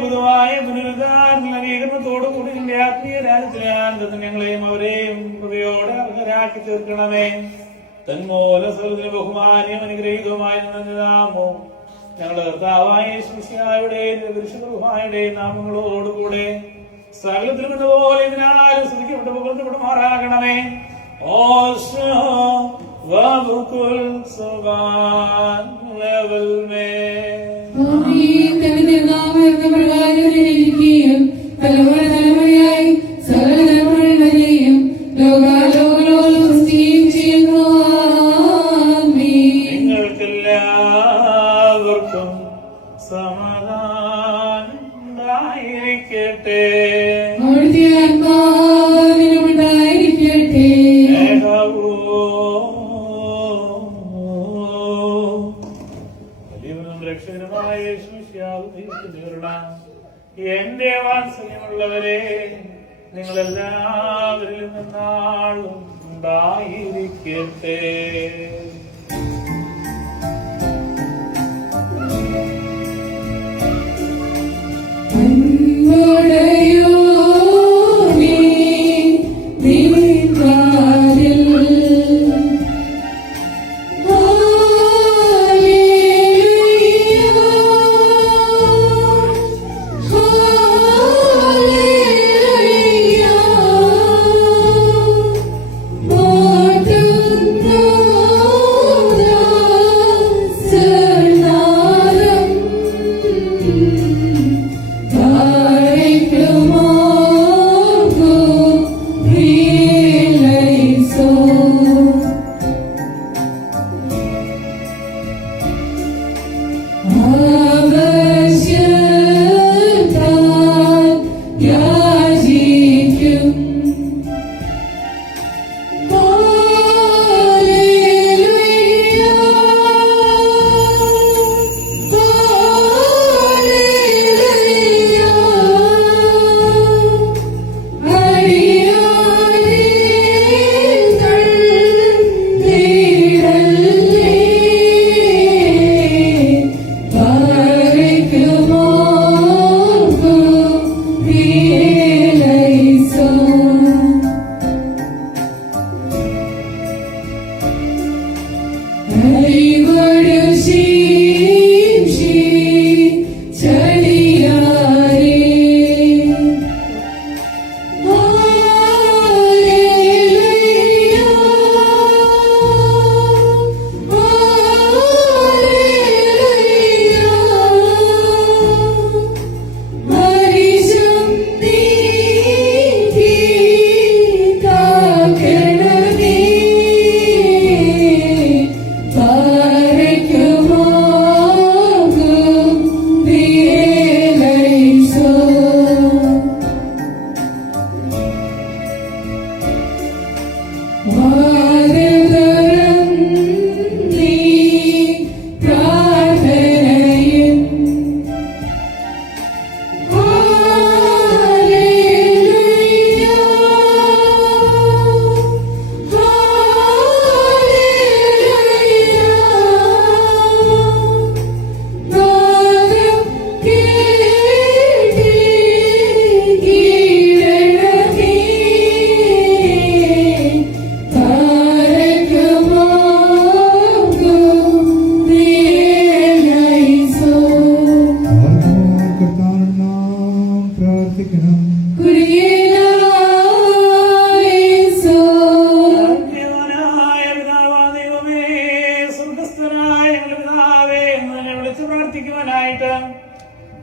പൊതുവായ പുനരുദ്ധാരണ നവീകരണത്തോടുകൂടി നിന്റെ ആത്മീയ രാജ്യത്തിലെ ആനന്ദത്തിന് ഞങ്ങളെയും അവരെയും കൃപയോടെ അർഹരാക്കി തീർക്കണമേ. തന്മൂല സകലത്തിന് ബഹുമാന്യം അനുഗ്രഹീതവുമായ നാമോ ഞങ്ങളുടെ കർത്താവായ യേശുമിശിഹായുടെയും പരിശുദ്ധയുടെയും നാമങ്ങളോടുകൂടെ സകലത്തിലും എന്നപോലെ ഇതിനാലും സ്തുതിക്കപ്പെട്ട് പുകഴ്ത്തപ്പെടുമാറാകണമേ. ഓശോ വബുകുൽ സുബാൻ ലെവൽ മേ തലമുറയായി സകല തലമുറകളെയും ലോകാലോകലോകം ചെയ്യുന്നു. നിങ്ങൾക്കെല്ലാവർക്കും സമാധാനം ഉണ്ടായിരിക്കട്ടെ. ആത്മാവിനുണ്ടായിരിക്കട്ടെ. വലിയവനും രക്ഷകനുമായ എന്റെ വാത്സല്യമുള്ളവരെ, നിങ്ങളെല്ലാവരിലും നിന്നാളും ഉണ്ടായിരിക്കട്ടെ. അൻപുടയോനേ, നിൻകാരിൽ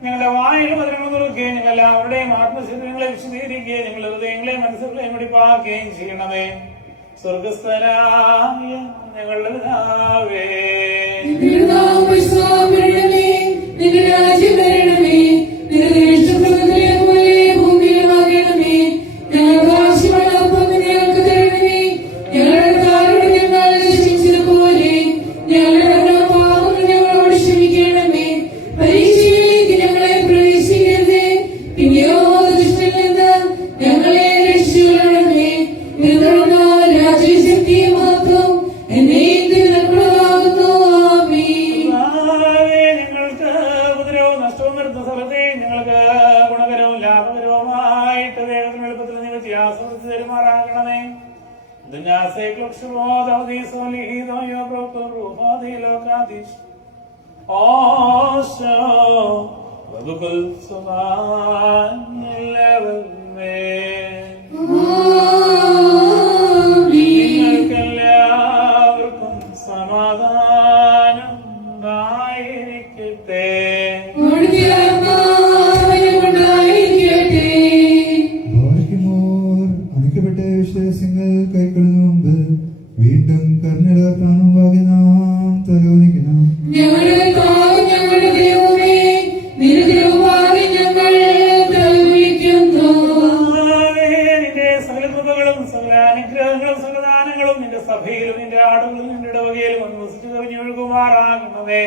ഞങ്ങളുടെ വായന പതിനങ്ങൾ തുറക്കുകയും ഞങ്ങൾ എല്ലാവരുടെയും ആത്മശരീരങ്ങളെ വിശദീകരിക്കുകയും ഞങ്ങളുടെ ഹൃദയങ്ങളെ മനസ്സുകളെയും വെടിപ്പാക്കുകയും ചെയ്യണമേ. സ്വർഗസ്ഥനായ ഞങ്ങളുടെ പിതാവേ, നിന്റെ രാജ്യം വരണമേ, നിന്റെ ഇഷ്ടപ്രകാരത്തിലെ പോലെ ഭൂമിയിലുമാകണമേ. ഞങ്ങൾക്ക് ആവശ്യമുള്ള അപ്പം ഞങ്ങൾക്ക് തരണമേ. ഞങ്ങളുടെ കാരോട് ഞങ്ങൾ ക്ഷമിച്ചതുപോലെ ഞങ്ങളുടെ പാപങ്ങൾ ഞങ്ങളോട് ക്ഷമിക്കണമേ. പരീക്ഷയിലേക്ക് ഞങ്ങളെ പ്രവേശിക്കരുതേ, പിന്നെയോ ദുഷ്ടനിൽ നിന്ന് ഞങ്ങളെ രക്ഷിക്കണമേ. രാജ്യശക്തിയും മഹത്വം എന്നേക്കും നിനക്കുള്ളതാകുന്നു. ആമേൻ. ഞങ്ങൾക്ക് ഉപദ്രവവും നഷ്ടവും വരുന്ന സ്ഥലത്തെ ഞങ്ങൾക്ക് ഗുണകരവും ലാഭകരവുമായിട്ട് വേഗത്തിൽ എളുപ്പത്തിൽ നീ വ്യത്യാസം തരുമാറാകണമേ. നിങ്ങൾക്കെല്ലാവർക്കും സമാധാനം ഉണ്ടായിരിക്കട്ടെ. അണിക്കപ്പെട്ട വിശ്വാസങ്ങൾ കൈക്കൊള്ളുന്ന മുമ്പ് വീണ്ടും കരുണയിലാക്കാനും ഭാഗ്യ നാം തലോലിക്കണം. ഞങ്ങളുടെ ദൈവമേ, നിന്റെ കൃപയാൽ ഞങ്ങൾ തലകുനിക്കുന്നു. സഭയിലും നിന്റെ ആടുകളും നിന്റെ ഇടവകയിലും ഒന്ന് വസിച്ചു കവിഞ്ഞൊഴുകുമാറാകണമേ.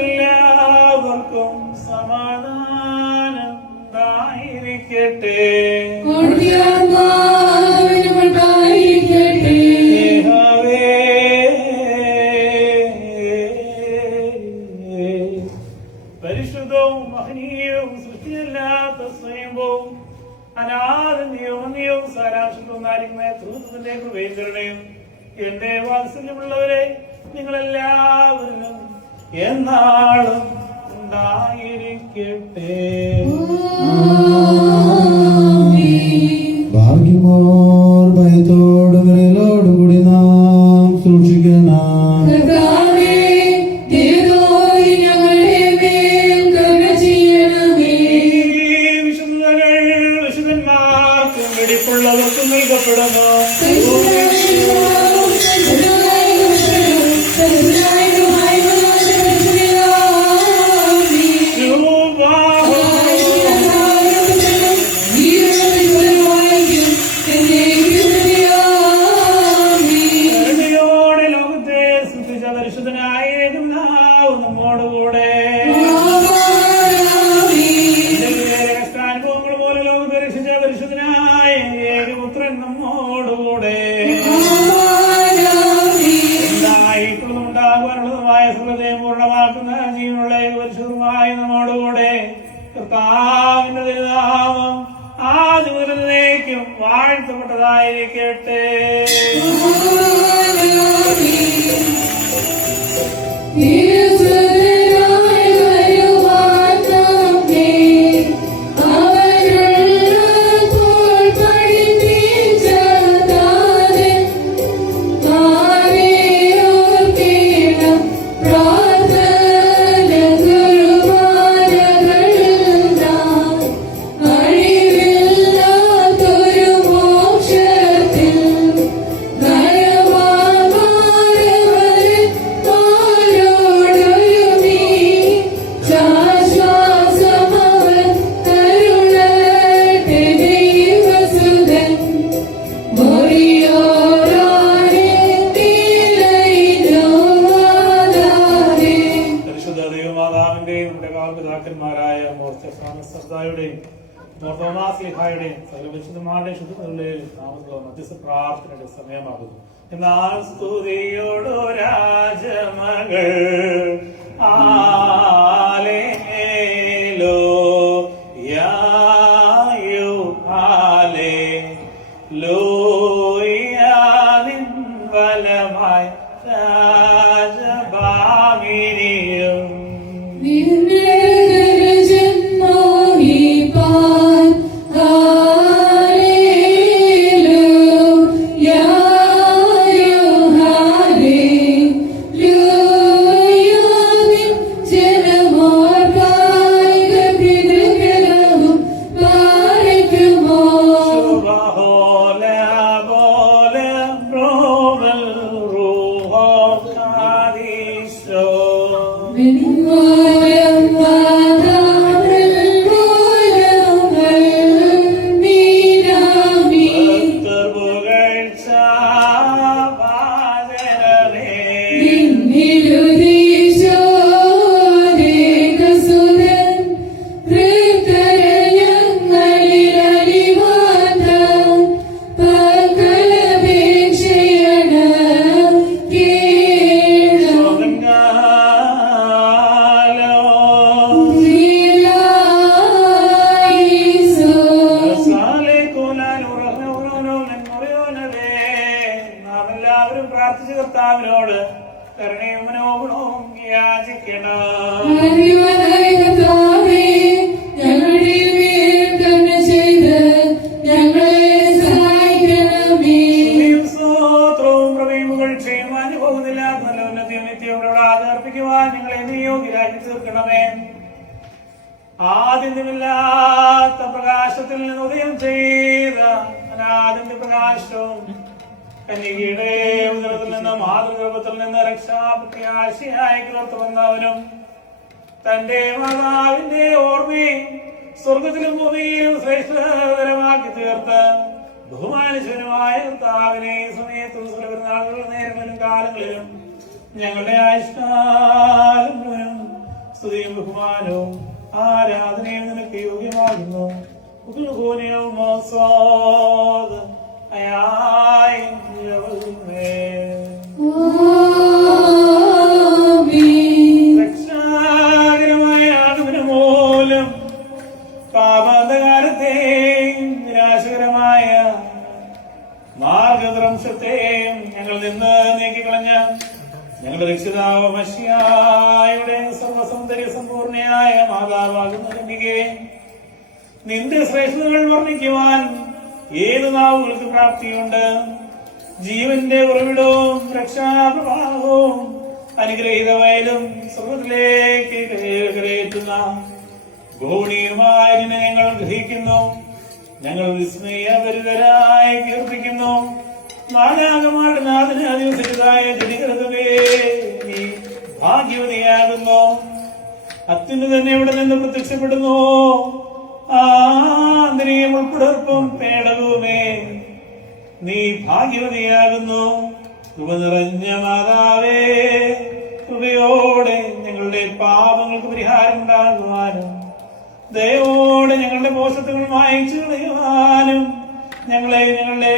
എല്ലാവർക്കും സമാധാനം ഉണ്ടായിരിക്കട്ടെ. പരിശുദ്ധവും മഹനീയവും സൃഷ്ടിയില്ലാത്ത സ്വയംഭവും അനാദനീയവും സാരാംശത്വമായിരിക്കുന്ന ത്രിത്വത്തിന്റെ കൃപയും എന്റെ വാത്സല്യമുള്ളവരെ നിങ്ങളെല്ലാവരിലും എന്നാളും ഉണ്ടായിരിക്കട്ടെ. ഭാഗ്യമോർ ഭയത്തോടുകളിലോടുകൂടി നാം സൂക്ഷിക്കണം. വിശുദ്ധന്മാർക്കും വെടിപ്പുള്ളവർക്കും നൽകപ്പെടുന്നു. പൂർണ്ണമാക്കുന്ന ജീവനുള്ള പരിശുദ്ധമായ നമ്മോടുകൂടെ കർത്താവിന്റെ നാമം ആദ്യം വാഴ്ത്തപ്പെട്ടതായിരിക്കട്ടെ. പ്രാർത്ഥനയുടെ സമയമാകുന്നു. എന്നാൽ സ്തുതിയോടോ രാജമകൾ ആലേലോ യായോ ആലേലോയാനിൻ വലമായി രാജഭാമിനിയും കർത്താവിനോട് കരുണയും മനോഗുണവും യാചിക്കണം. സ്തോത്രവും പ്രവീമുകൾ ചെയ്യുവാൻ പോകുന്നില്ല. നല്ല ഉന്നതിയും നിത്യവും ആദർപ്പിക്കുവാൻ നിങ്ങളെ നിയോഗിരാക്കി തീർക്കണമേ. ആദ്യമില്ലാത്ത പ്രകാശത്തിൽ നിന്ന് ഉദയം ചെയ്ത അനാദിന്റെ പ്രകാശവും കന്യകയുടെ ഉദരത്തിൽ നിന്ന് മാതൃഗർഭത്തിൽ നിന്ന് രക്ഷാപ്രത്യാശയായി പുറത്തു വന്നവനും തന്റെ മാതാവിന്റെ ഓർമ്മയെ സ്വർഗത്തിലും ഭൂമിയിലും ശ്രേഷ്ഠതരമാക്കി തീർത്ത് ബഹുമാനിച്ചവനുമായ കർത്താവിനെ സമയത്തും സുലഭനാളുകളും നേരങ്ങളിലും കാലങ്ങളിലും ഞങ്ങളുടെ ആയുഷ്കാലം മുഴുവനും സ്തുതിയും ബഹുമാനവും ആരാധനയും നിനക്ക് യോഗ്യമാകുന്നു. രക്ഷാകരമായ ആഗമനം മൂലം പാപാന്തകാരത്തെയും നിരാശകരമായ മാർഗദംശത്തെയും ഞങ്ങൾ നിന്ന് നീക്കിക്കളഞ്ഞ ഞങ്ങളുടെ രക്ഷിതാവ് മശിഹായുടെ സർവസൗന്ദര്യ സമ്പൂർണയായ മാതാവാകുന്ന കന്യകയെ നിന്റെ ശ്രേഷ്ഠതകൾ വർണ്ണിക്കുവാൻ ഏത് നാവുകൾക്ക് പ്രാപ്തിയുണ്ട്? ജീവന്റെ ഉറവിടവും രക്ഷാപ്രവാഹവും അനുഗ്രഹീത വയലും സ്വർഗത്തിലേക്ക് കരയേറ്റുന്ന ഗോണീയമായ ഞങ്ങൾ ഗ്രഹിക്കുന്നു. ഞങ്ങൾ വിസ്മയഭരിതരായി കീർത്തിക്കുന്നു. മാലാകമാരുടെ നാഥന് അധിവസിച്ചതായ ജനികൃതമേ, നീ ഭാഗ്യവതിയാകുന്നു. അത്യുന്നതൻ എവിടെ നിന്ന് പ്രത്യക്ഷപ്പെടുന്നു? ആന്തരികം ഉൾപ്പെടർപ്പും പേടകവുമേ, നീ ഭാഗ്യവതിയാകുന്നു. കൃപ നിറഞ്ഞ മാതാവേ, കൃപയോടെ ഞങ്ങളുടെ പാപങ്ങൾക്ക് പരിഹാരം ഉണ്ടാകുവാനും ദയവോടെ ഞങ്ങളുടെ മോശത്തുകൾ മായിച്ചു കളയുവാനും ഞങ്ങളുടെ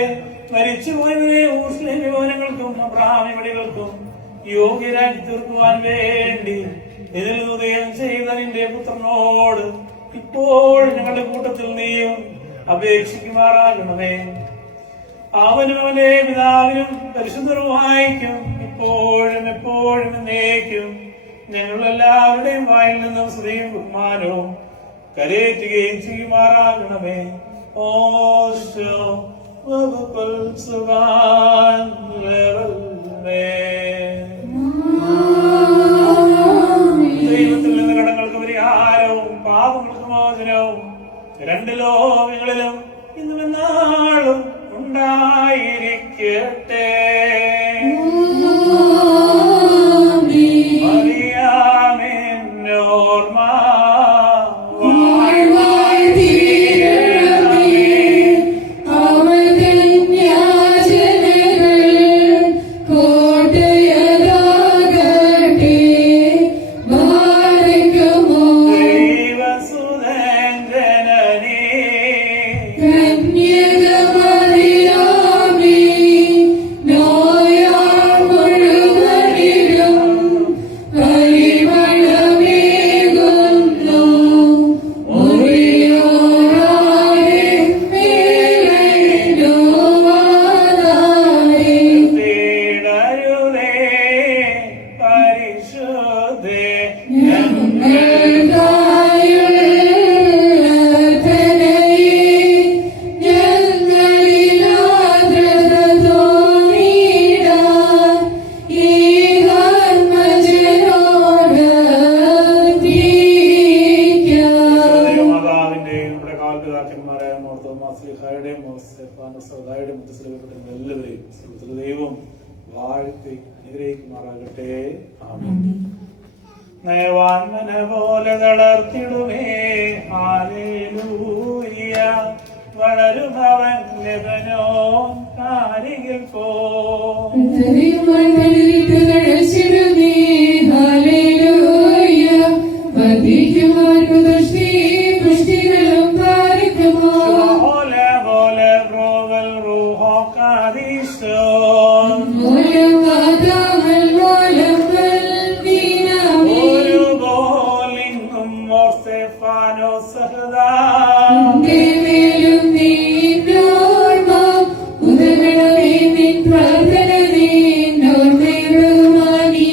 മരിച്ചുപോയവരെ ഊഷ്മ വിവരങ്ങൾക്കും അബ്രാഹ്മികൾക്കും യോഗ്യരാക്കി തീർക്കുവാൻ വേണ്ടി ഇതിൽ ഉദയം ചെയ്ത നിന്റെ പുത്രനോട് ഇപ്പോൾ ഞങ്ങളുടെ കൂട്ടത്തിൽ നീയും അപേക്ഷിക്കുമാറാകണമേ. അവനും അവന്റെ പിതാവിനും പരിശുദ്ധരുമായിരിക്കും ഇപ്പോഴും എപ്പോഴും എന്നേക്കും ഞങ്ങളെല്ലാവരുടെയും വായിൽ നിന്നും സ്ത്രീയും ബഹുമാനവും കരയേറ്റുകയും ചെയ്യുമാറാകണമേ. ഓശോ ദൈവത്തിൽ നിന്ന് കടങ്ങൾക്ക് പരിഹാരവും പാപങ്ങൾക്ക് മോചനവും രണ്ട് ലോകങ്ങളിലും ഇന്നും എന്നാളും ഉണ്ടായിരിക്കട്ടെ. ദൈവം വാഴ്ത്തി അനുഗ്രഹിക്കുമാറാകട്ടെ. നയവാൻമന പോലെ തളർത്തിടുമേ. ഹല്ലേലൂയ. വളരുമവൻ ലെബനോൻ കാരികിൽ പോ. ഉദകണമേ നിൻ പ്രാർത്ഥന നീ നോർമേ ബഹുമാനി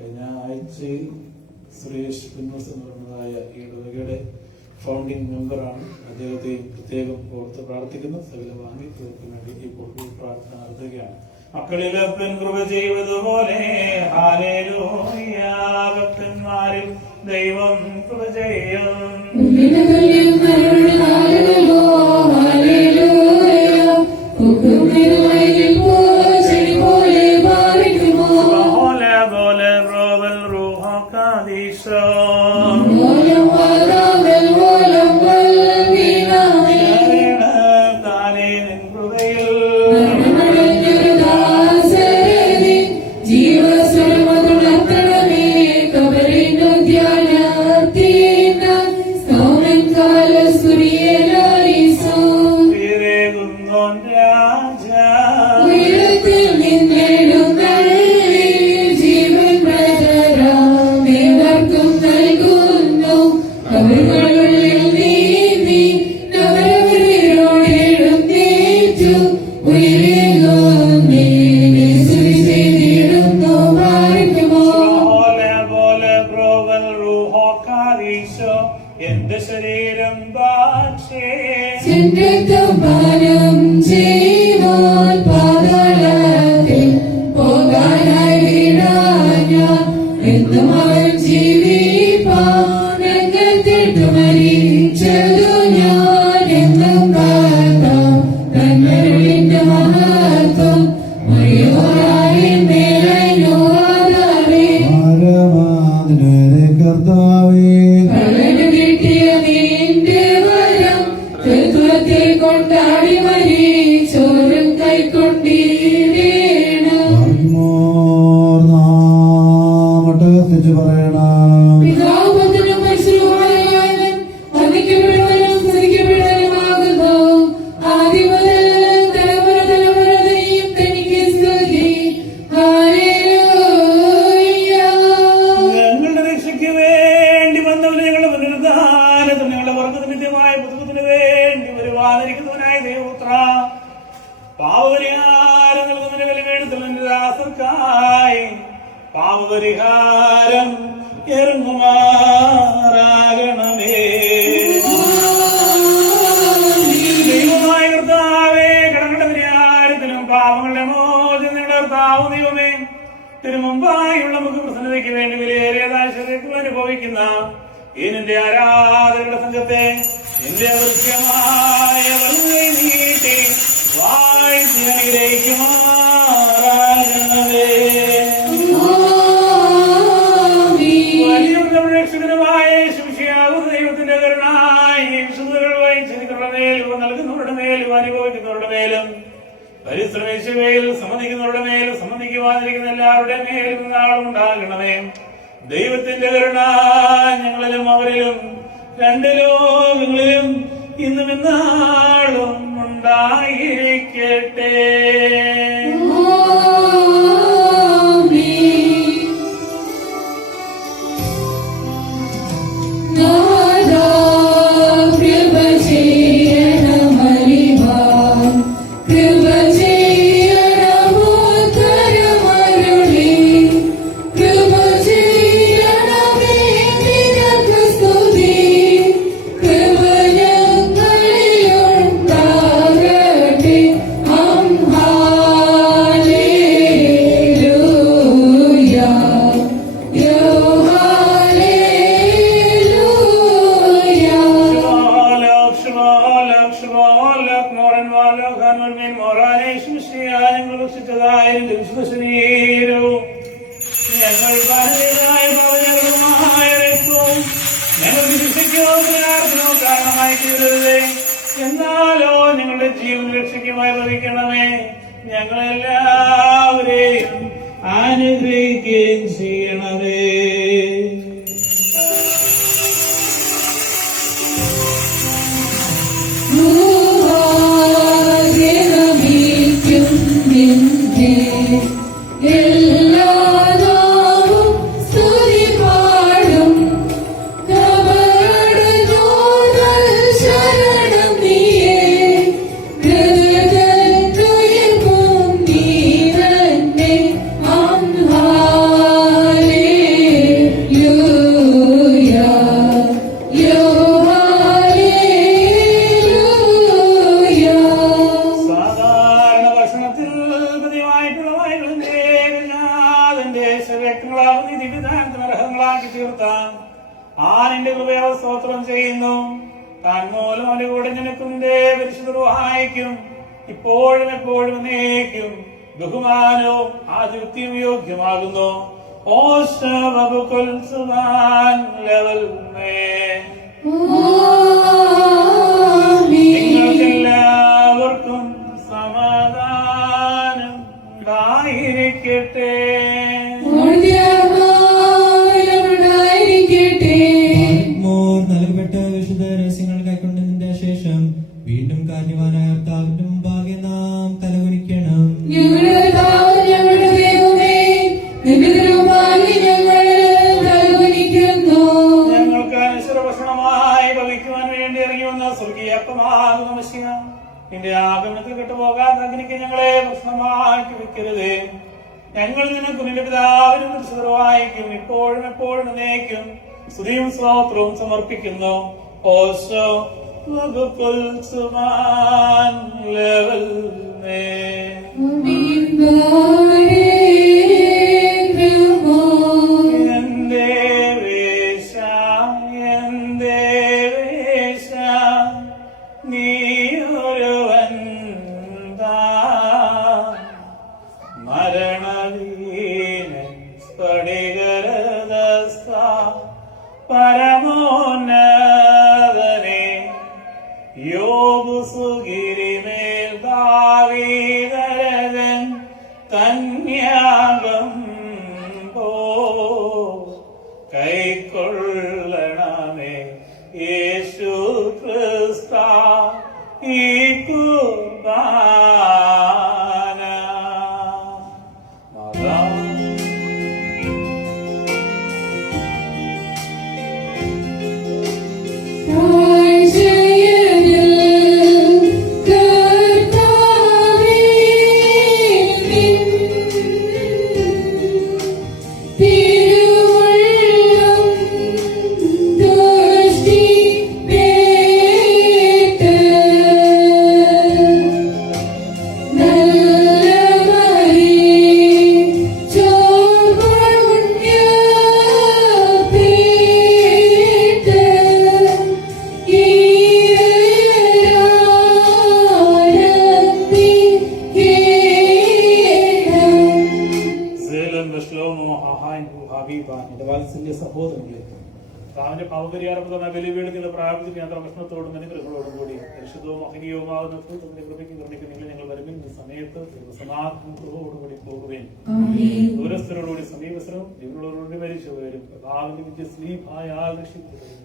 കഴിഞ്ഞ ആഴ്ചയിൽ സുരേഷ് പിന്നോസ് എന്ന് പറയുന്നതായ ഈ ഇടവകയുടെ ഫൗണ്ടിംഗ് മെമ്പറാണ്. അദ്ദേഹത്തെ പ്രത്യേകം ഓർത്ത് പ്രാർത്ഥിക്കുന്നു. സകല വാങ്ങിക്കൾക്ക് വേണ്ടി ഇപ്പോൾ പ്രാർത്ഥന നടത്തുകയാണ്. മക്കളിൽ അപ്പൻ കൃപ ചെയ്തതുപോലെ ഹല്ലേലൂയ, ഭക്തന്മാരിൽ ദൈവം കൃപ ചെയ്യും. എന്റെ ശരീരം കൊണ്ടാടി മരി ചോറും കൈക്കൊണ്ടീരേണം നാമട്ടകത്തിച്ച് പറയണം. പിതാപുത്രനും പരിശുദ്ധനുമായവൻ വന്ദിക്കപ്പെടുവാനും സ്തുതിക്കപ്പെടുവാനുമാകുന്നു. ആദിമുതൽ തലമുറ തലമുറയും തനിക്ക് സ്തുതി. ഹല്ലേലൂയ. ഞങ്ങളുടെ രക്ഷയ്ക്ക് വേണ്ടി വന്നവന് ഞങ്ങളുടെ പുനരുദ്ധാനത്തിന് ഞങ്ങളുടെ വർഗനിത്യമായ പുതുക്കത്തിന് വേണ്ടി വരുവാനിരിക്കുന്നവനായ ദൈവപുത്ര, പാപപരിഹാരം നൽകുന്നതിന് ബലിപീഠത്തിൽ നിന്റെ ദാസർക്കായി പാപപരിഹാരം ഇറങ്ങുമാറാകണമേ. ദൈവമായ കർത്താവേ, കടങ്ങളുടെ പരിഹാരത്തിനും പാപങ്ങളുടെ മോചനങ്ങളുടെ കർത്താവ് ദൈവമേ, തിരുമുമ്പായുള്ള മുഖപ്രസന്നതയ്ക്ക് വേണ്ടി വിലയേറിയതായ ശരീരത്തിൽ അനുഭവിക്കുന്ന ഈ നിന്റെ ആരാധകരുടെ സംഘത്തെ നിന്റെ ദൃശ്യമായ വലുതൈ നീട്ടി വാഴ്ത്തി അനുഗ്രഹിക്കുമാറാകണമേ. വലിയ രക്ഷകനുമായ ശിക്ഷയാകുന്ന ദൈവത്തിന്റെ കരുണായി വിശുദ്ധകൾ വഹിച്ചിരിക്കുന്നവരുടെ മേലും നൽകുന്നവരുടെ മേലും അനുഭവിക്കുന്നവരുടെ മേലും പരിശ്രമിച്ചവയിൽ സമ്മതിക്കുന്നവരുടെ മേലും സമ്മതിക്കുവാതിരിക്കുന്ന എല്ലാവരുടെ മേലും നാളും ഉണ്ടാകണമേ. ദൈവത്തിന്റെ കരുണ ഞങ്ങളിലും അവരിലും രണ്ട് ലോകങ്ങളിലും ഇന്നും എന്നാളും ഉണ്ടായിരിക്കട്ടെ. ഞങ്ങൾ കാരണമായി തീരരുതേ, എന്നാലോ ഞങ്ങളുടെ ജീവൻ രക്ഷയ്ക്കുമായി ഭവിക്കണമേ. ഞങ്ങളെല്ലാവരെയും അനുഗ്രഹിക്കുകയും ചെയ്യണമേ. Hallelujah. കർത്താവിന്റെ കൂടെ നിനക്കും നിന്റെ പരിശുദ്ധ റൂഹായ്ക്കും ഇപ്പോഴും എപ്പോഴും എന്നേക്കും ബഹുമാനവും ആധിപത്യം യോഗ്യമാകുന്നു. നിങ്ങൾക്കെല്ലാവർക്കും സമാധാനം ഉണ്ടായിരിക്കട്ടെ. നൽകപ്പെട്ട വിശുദ്ധ രഹസ്യങ്ങൾ കൈക്കൊണ്ട് നിന്റെ ശേഷം വീണ്ടും കാര്യവാനായ കർത്താവിന്റെ മുമ്പാകെ നാം തലകുനിക്കണം. ഞങ്ങൾക്ക് അനശ്വരഭക്ഷണമായി ഭവിക്കുവാൻ വേണ്ടി ഇറങ്ങി വന്ന സ്വർഗീയപ്പമാകുന്ന മശിഹ, നിന്റെ ആഗമനത്തിൽ കെട്ടുപോകാതെ അഗ്നിക്ക് ഞങ്ങളെ ഭക്ഷണമാക്കി വെക്കരുതേ. ഞങ്ങൾ നിനക്കും നിന്റെ പിതാവിനും പരിശുദ്ധവായിക്കും ഇപ്പോഴും എപ്പോഴും എന്നേക്കും സ്തുതിയും സ്തോത്രവും സമർപ്പിക്കുന്നു. ഓശോ വകുപ്പുൽ സുമാൻ ലെവൽ മേ പരമോന്നതനെ യോബു സുഗിരിമേൽ ദാവീദരജൻ കന്യാകം പോ കൈക്കൊള്ളണമേ യേശു ക്രിസ്ത ഈ കുർബാന. താവിന്റെ പാവപരിഹാരപ്രദമായ ബലിപീഠത്തിന്റെ പ്രാർത്ഥിക്കുന്ന യാത്രാഭക്ഷണത്തോടും അനുഗ്രഹങ്ങളോടും കൂടി പരിശുദ്ധവും അഹനീയവുമാകുന്ന കൃപയ്ക്ക് കരുണയ്ക്ക് നിങ്ങൾ ഞങ്ങൾ വരുമ്പോൾ ഈ സമയത്ത് സമാധാനത്തോടുകൂടി പോകുകയും ദൂരസ്ഥരോടുകൂടി സമീപസ്ഥരും ഇവരോടുകൂടി മരിച്ചുപോരും കർത്താവിന്റെ വിദ്യ സ്ലീഭായാൽ രക്ഷിക്കപ്പെടുന്നു.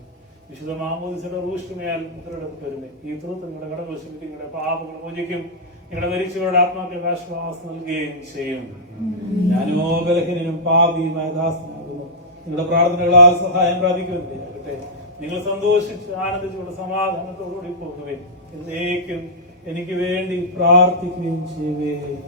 വിശുദ്ധ മാമോദിസയുടെ റൂഷ്മയാൽ മുദ്രയിടപ്പെട്ടവരുമേ ഈ തുറത്ത് നിങ്ങളുടെ കടകൾ ക്ഷമിക്കും, നിങ്ങളുടെ പാപങ്ങൾ മോചിക്കും, നിങ്ങളുടെ മരിച്ചവരുടെ ആത്മാക്കൾക്ക് ആശ്വാസം നൽകുകയും ചെയ്യും. ഞാനോ ബലഹീനനും പാപിയുമായ ദാസനാകുന്നു. നിങ്ങളുടെ പ്രാർത്ഥനകളാൽ സഹായം പ്രാപിക്കുവാനാകട്ടെ. നിങ്ങൾ സന്തോഷിച്ച് ആനന്ദിച്ചുകൊണ്ട് സമാധാനത്തോടുകൂടി പോകുകയും എന്നേക്കും എനിക്ക് വേണ്ടി പ്രാർത്ഥിക്കുകയും ചെയ്യുകയും.